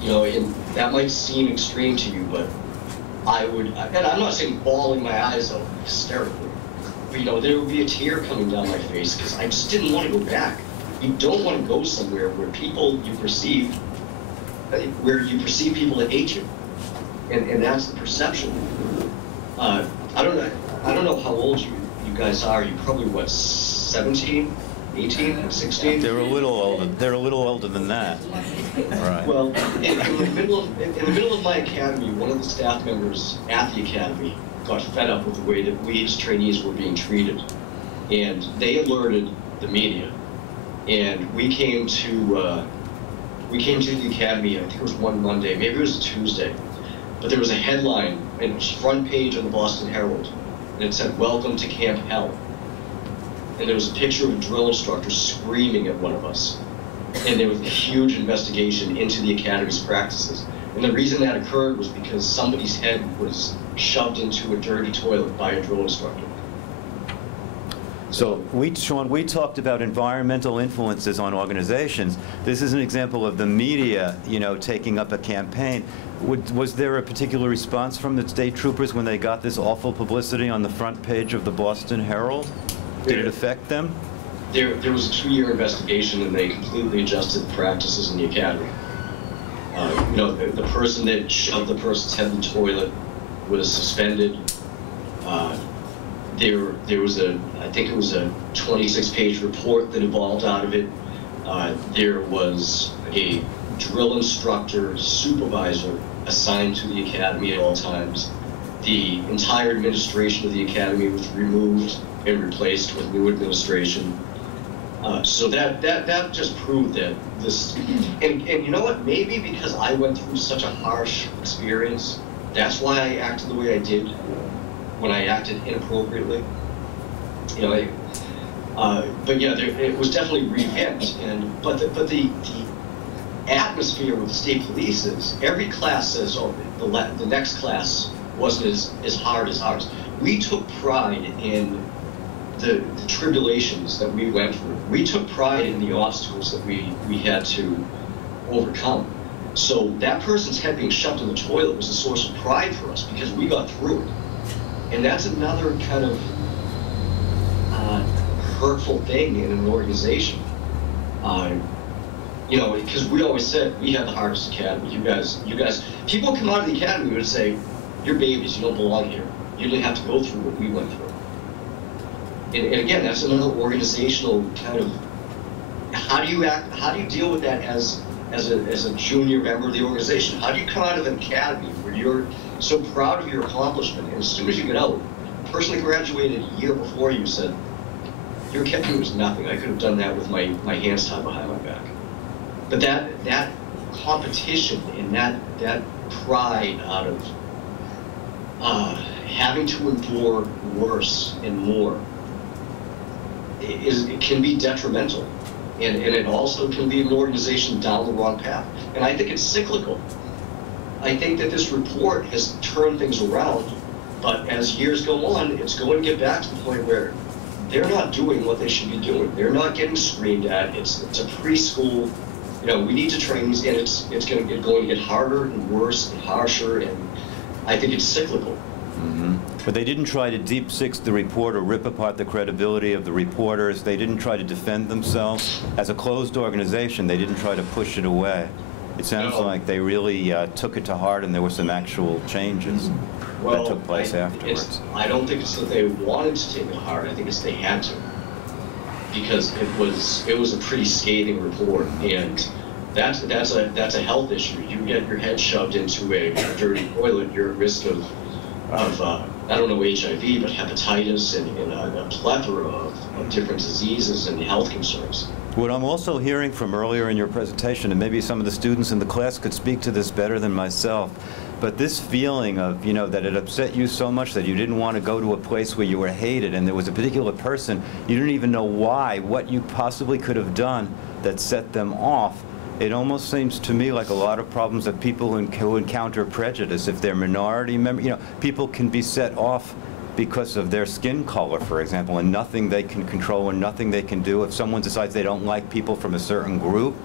You know, and that might seem extreme to you, but I would, and I'm not saying bawling my eyes out hysterically, but you know, there would be a tear coming down my face because I just didn't want to go back. You don't want to go somewhere where you perceive people that hate you, and that's the perception. I don't know how old you guys are. You're probably what, 17, 18, 16? They're a little older. They're a little older than that. Right. Well, in the middle of my academy, one of the staff members at the academy got fed up with the way that we as trainees were being treated, and they alerted the media. And we came to the academy. I think it was one Monday, maybe it was a Tuesday, but there was a headline, and it was front page of the Boston Herald, and it said, "Welcome to Camp Hell." And there was a picture of a drill instructor screaming at one of us. And there was a huge investigation into the academy's practices. And the reason that occurred was because somebody's head was shoved into a dirty toilet by a drill instructor. So, Sean, we talked about environmental influences on organizations. This is an example of the media, you know, taking up a campaign. Was there a particular response from the state troopers when they got this awful publicity on the front page of the Boston Herald? Did it affect them? There was a 2-year investigation, and they completely adjusted the practices in the academy. You know, the person that shoved the person's head in the toilet was suspended. There was I think it was a 26-page report that evolved out of it. There was a drill instructor, supervisor assigned to the academy at all times. The entire administration of the academy was removed and replaced with new administration. So that just proved that this, and you know what, maybe because I went through such a harsh experience, that's why I acted the way I did when I acted inappropriately. You know, but yeah, it was definitely revamped, but the atmosphere with the state police is every class says, oh, the next class wasn't as hard as ours. We took pride in the tribulations that we went through. We took pride in the obstacles that we had to overcome. So that person's head being shoved in the toilet was a source of pride for us because we got through it. And that's another kind of hurtful thing in an organization. You know, because we always said we had the hardest academy. You guys, people come out of the academy and say, "You're babies. You don't belong here. You didn't have to go through what we went through." And again, that's another organizational kind of how do you deal with that as a junior member of the organization? How do you come out of an academy where you're so proud of your accomplishment, and as soon as you get out, the person that graduated a year before you said, "Your academy was nothing. I could have done that with my hands tied behind my back." But that competition and that pride out of having to endure worse and more it can be detrimental, and it also can lead an organization down the wrong path. And I think it's cyclical. I think that this report has turned things around, but as years go on, it's going to get back to the point where they're not doing what they should be doing. They're not getting screamed at. It's a preschool. You know, we need to train these, and it's going to get harder and worse and harsher, and I think it's cyclical. Mm-hmm. But they didn't try to deep six the report or rip apart the credibility of the reporters. They didn't try to defend themselves. As a closed organization, they didn't try to push it away. It sounds like they really took it to heart, and there were some actual changes that took place afterwards. I don't think it's that they wanted to take it to heart. I think it's they had to, because it was a pretty scathing report, and that's a health issue. You get your head shoved into a dirty toilet, you're at risk of I don't know HIV, but hepatitis and a plethora of different diseases and health concerns. What I'm also hearing from earlier in your presentation, and maybe some of the students in the class could speak to this better than myself, but this feeling of, you know, that it upset you so much that you didn't want to go to a place where you were hated, and there was a particular person, you didn't even know why, what you possibly could have done that set them off. It almost seems to me like a lot of problems that people who encounter prejudice, if they're minority members, you know, people can be set off because of their skin color, for example, and nothing they can control and nothing they can do. If someone decides they don't like people from a certain group,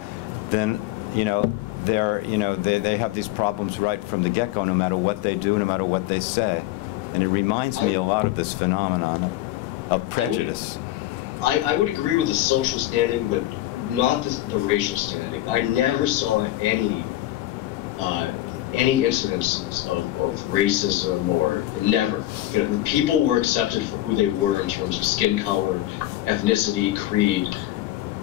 then, you know, they have these problems right from the get-go, no matter what they do, no matter what they say. And it reminds me a lot of this phenomenon of prejudice. I would agree with the social standing, but not the racial standing. I never saw any incidences of racism, or never. You know, people were accepted for who they were in terms of skin color, ethnicity, creed.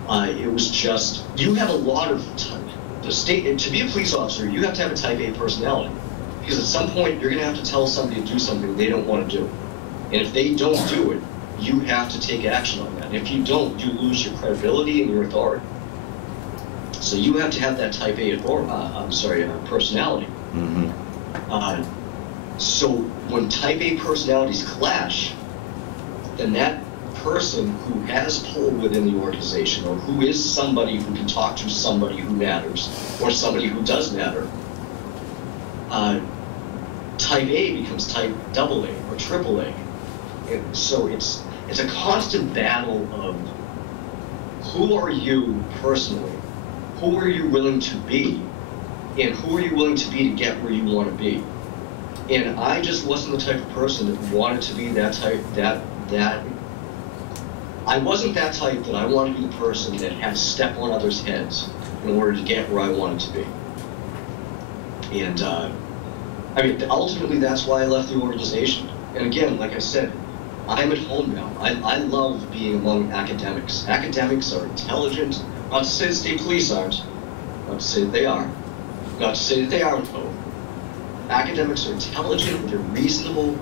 It was just, you have a lot of to be a police officer, you have to have a type A personality, because at some point you're going to have to tell somebody to do something they don't want to do, and if they don't do it, you have to take action on that. And if you don't, you lose your credibility and your authority. So you have to have that type A personality. Mm-hmm. So when type A personalities clash, then that person who has pull within the organization, or who is somebody who can talk to somebody who matters, or somebody who does matter, type A becomes type AA or AAA. And so it's a constant battle of who are you personally, who are you willing to be, and who are you willing to be to get where you want to be. And I just wasn't the type of person that wanted to be that type, I wasn't that type that I wanted to be the person that had to step on others' heads in order to get where I wanted to be. And I mean, ultimately that's why I left the organization. And again, like I said, I'm at home now. I love being among academics. Academics are intelligent. Not to say the state police aren't. Not to say that they are. Not to say that they aren't, though. Academics are intelligent, they're reasonable,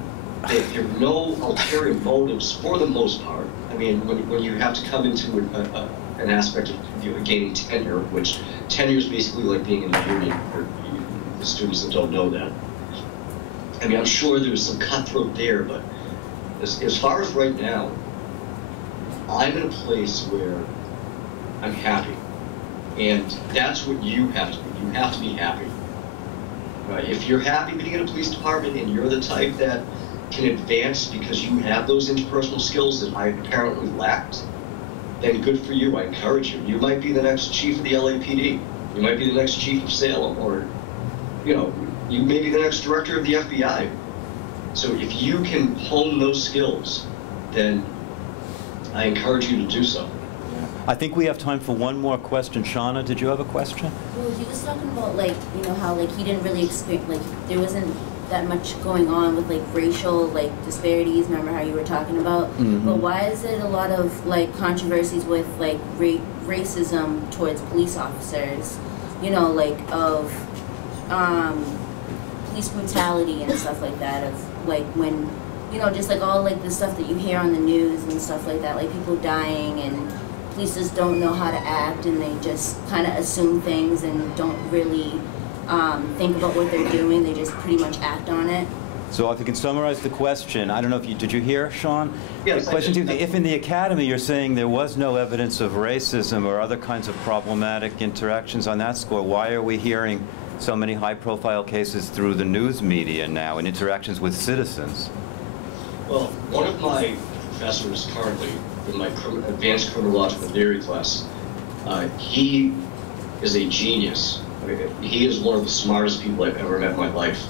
there are no ulterior motives for the most part. I mean, when you have to come into an aspect of gaining tenure, which tenure is basically like being in the union for the students that don't know that. I mean, I'm sure there's some cutthroat there, but as far as right now, I'm in a place where I'm happy. And that's what you have to be. You have to be happy. If you're happy being in a police department and you're the type that can advance because you have those interpersonal skills that I apparently lacked, then good for you. I encourage you. You might be the next chief of the LAPD. You might be the next chief of Salem, or, you know, you may be the next director of the FBI. So if you can hone those skills, then I encourage you to do so. I think we have time for one more question. Shauna, did you have a question? Well, he was talking about, like, you know, how, like, he didn't really experience, like, there wasn't that much going on with, like, racial, like, disparities. Remember how you were talking about? Mm-hmm. But why is it a lot of, like, controversies with, like, racism towards police officers? You know, like, of police brutality and stuff like that, of, like, when, you know, just, like, all, like, the stuff that you hear on the news and stuff like that, like, people dying, and police just don't know how to act, and they just kind of assume things and don't really think about what they're doing. They just pretty much act on it. So if you can summarize the question, I don't know if you, did you hear, Sean? Yes, the question I did. If in the academy you're saying there was no evidence of racism or other kinds of problematic interactions on that score, why are we hearing so many high-profile cases through the news media now and interactions with citizens? Well, one of my professors currently in my advanced criminological theory class, he is a genius. I mean, he is one of the smartest people I've ever met in my life,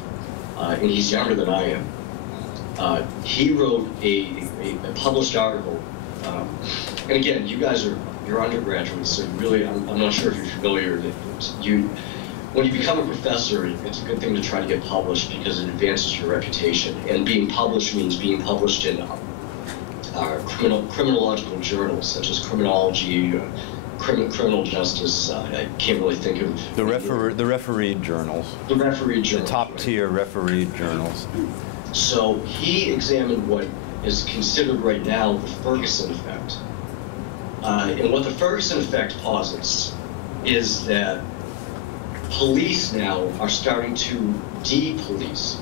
and he's younger than I am. He wrote a published article, and again, you guys you're undergraduates, so really, I'm not sure if you're familiar. When you become a professor, it's a good thing to try to get published because it advances your reputation. And being published means being published in criminological journals such as Criminology, Criminal Justice. I can't really think of the refereed journals. The refereed journals. The top-tier refereed journals. So he examined what is considered right now the Ferguson effect. And what the Ferguson effect posits is that police now are starting to de-police,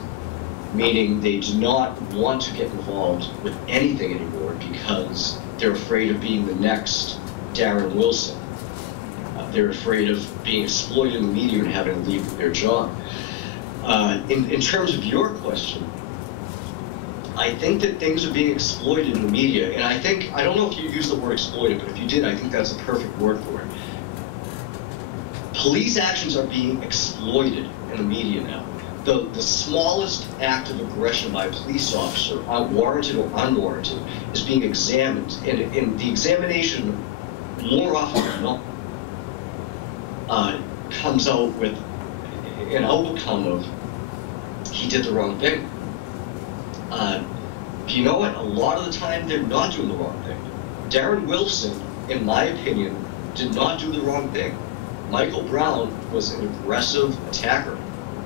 meaning they do not want to get involved with anything anymore because they're afraid of being the next Darren Wilson. They're afraid of being exploited in the media and having to leave their job. In terms of your question, I think that things are being exploited in the media, and I don't know if you used the word exploited, but if you did, I think that's a perfect word for it. Police actions are being exploited in the media now. The smallest act of aggression by a police officer, warranted or unwarranted, is being examined. And the examination, more often than not, comes out with an outcome of, he did the wrong thing. You know what? A lot of the time, they're not doing the wrong thing. Darren Wilson, in my opinion, did not do the wrong thing. Michael Brown was an aggressive attacker,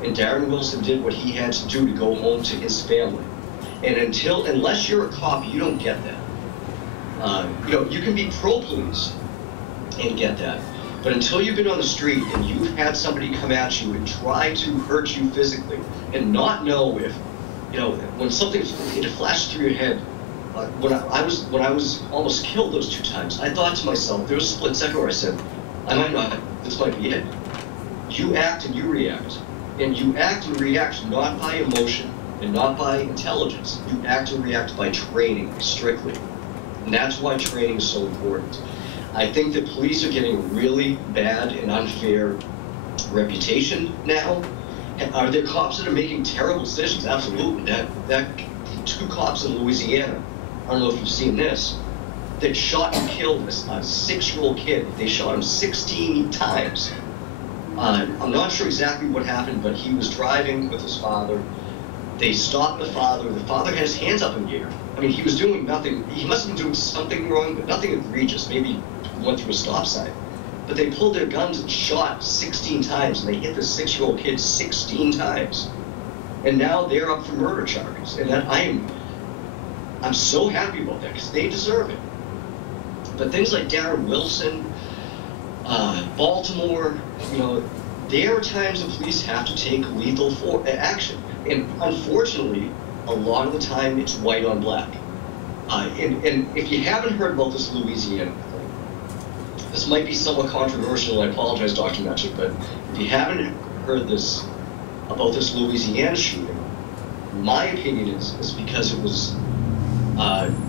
and Darren Wilson did what he had to do to go home to his family. And unless you're a cop, you don't get that. You know, you can be pro-police and get that, but until you've been on the street and you've had somebody come at you and try to hurt you physically, and not know if, you know, when something flashes through your head. When I was almost killed those 2 times, I thought to myself, there was a split second where I said, I might not, this might be it. You act and you react. And you act and react not by emotion and not by intelligence. You act and react by training, strictly. And that's why training is so important. I think that police are getting a really bad and unfair reputation now. And are there cops that are making terrible decisions? Absolutely. That 2 cops in Louisiana, I don't know if you've seen this, that shot and killed a 6-year-old kid. They shot him 16 times. I'm not sure exactly what happened, but he was driving with his father. They stopped the father. The father had his hands up in the air. I mean, he was doing nothing. He must have been doing something wrong, but nothing egregious. Maybe he went through a stop sign. But they pulled their guns and shot 16 times, and they hit the 6-year-old kid 16 times. And now they're up for murder charges. And I'm so happy about that, because they deserve it. But things like Darren Wilson, Baltimore, you know, there are times the police have to take lethal action. And unfortunately, a lot of the time it's white on black. And if you haven't heard about this Louisiana thing, this might be somewhat controversial, I apologize, Dr. Metchik, but if you haven't heard this, about this Louisiana shooting, my opinion is because it was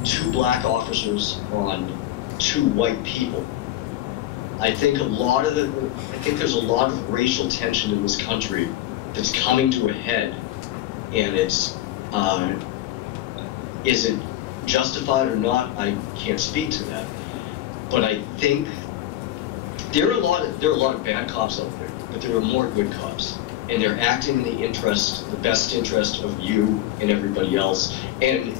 2 black officers on 2 white people. I think there's a lot of racial tension in this country that's coming to a head, and it's is it justified or not? I can't speak to that, but I think there are a lot of bad cops out there, but there are more good cops, and they're acting in the best interest of you and everybody else, and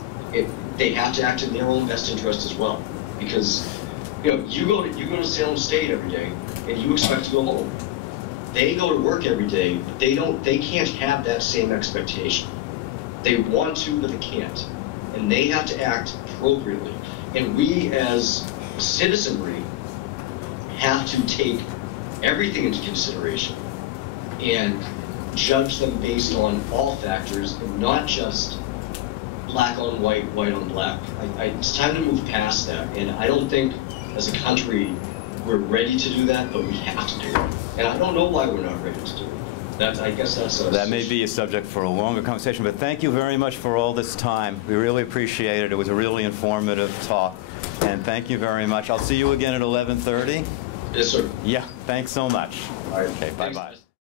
they have to act in their own best interest as well, because you know, you go to Salem State every day, and you expect to go home. They go to work every day, but they can't have that same expectation. They want to, but they can't, and they have to act appropriately. And we, as citizenry, have to take everything into consideration and judge them based on all factors, and not just black on white, white on black. It's time to move past that, and I don't think, as a country, we're ready to do that, but we have to do it. And I don't know why we're not ready to do it. I guess that may be a subject for a longer conversation, but thank you very much for all this time. We really appreciate it. It was a really informative talk, and thank you very much. I'll see you again at 11:30. Yes, sir. Yeah, thanks so much. All right. Okay, bye-bye.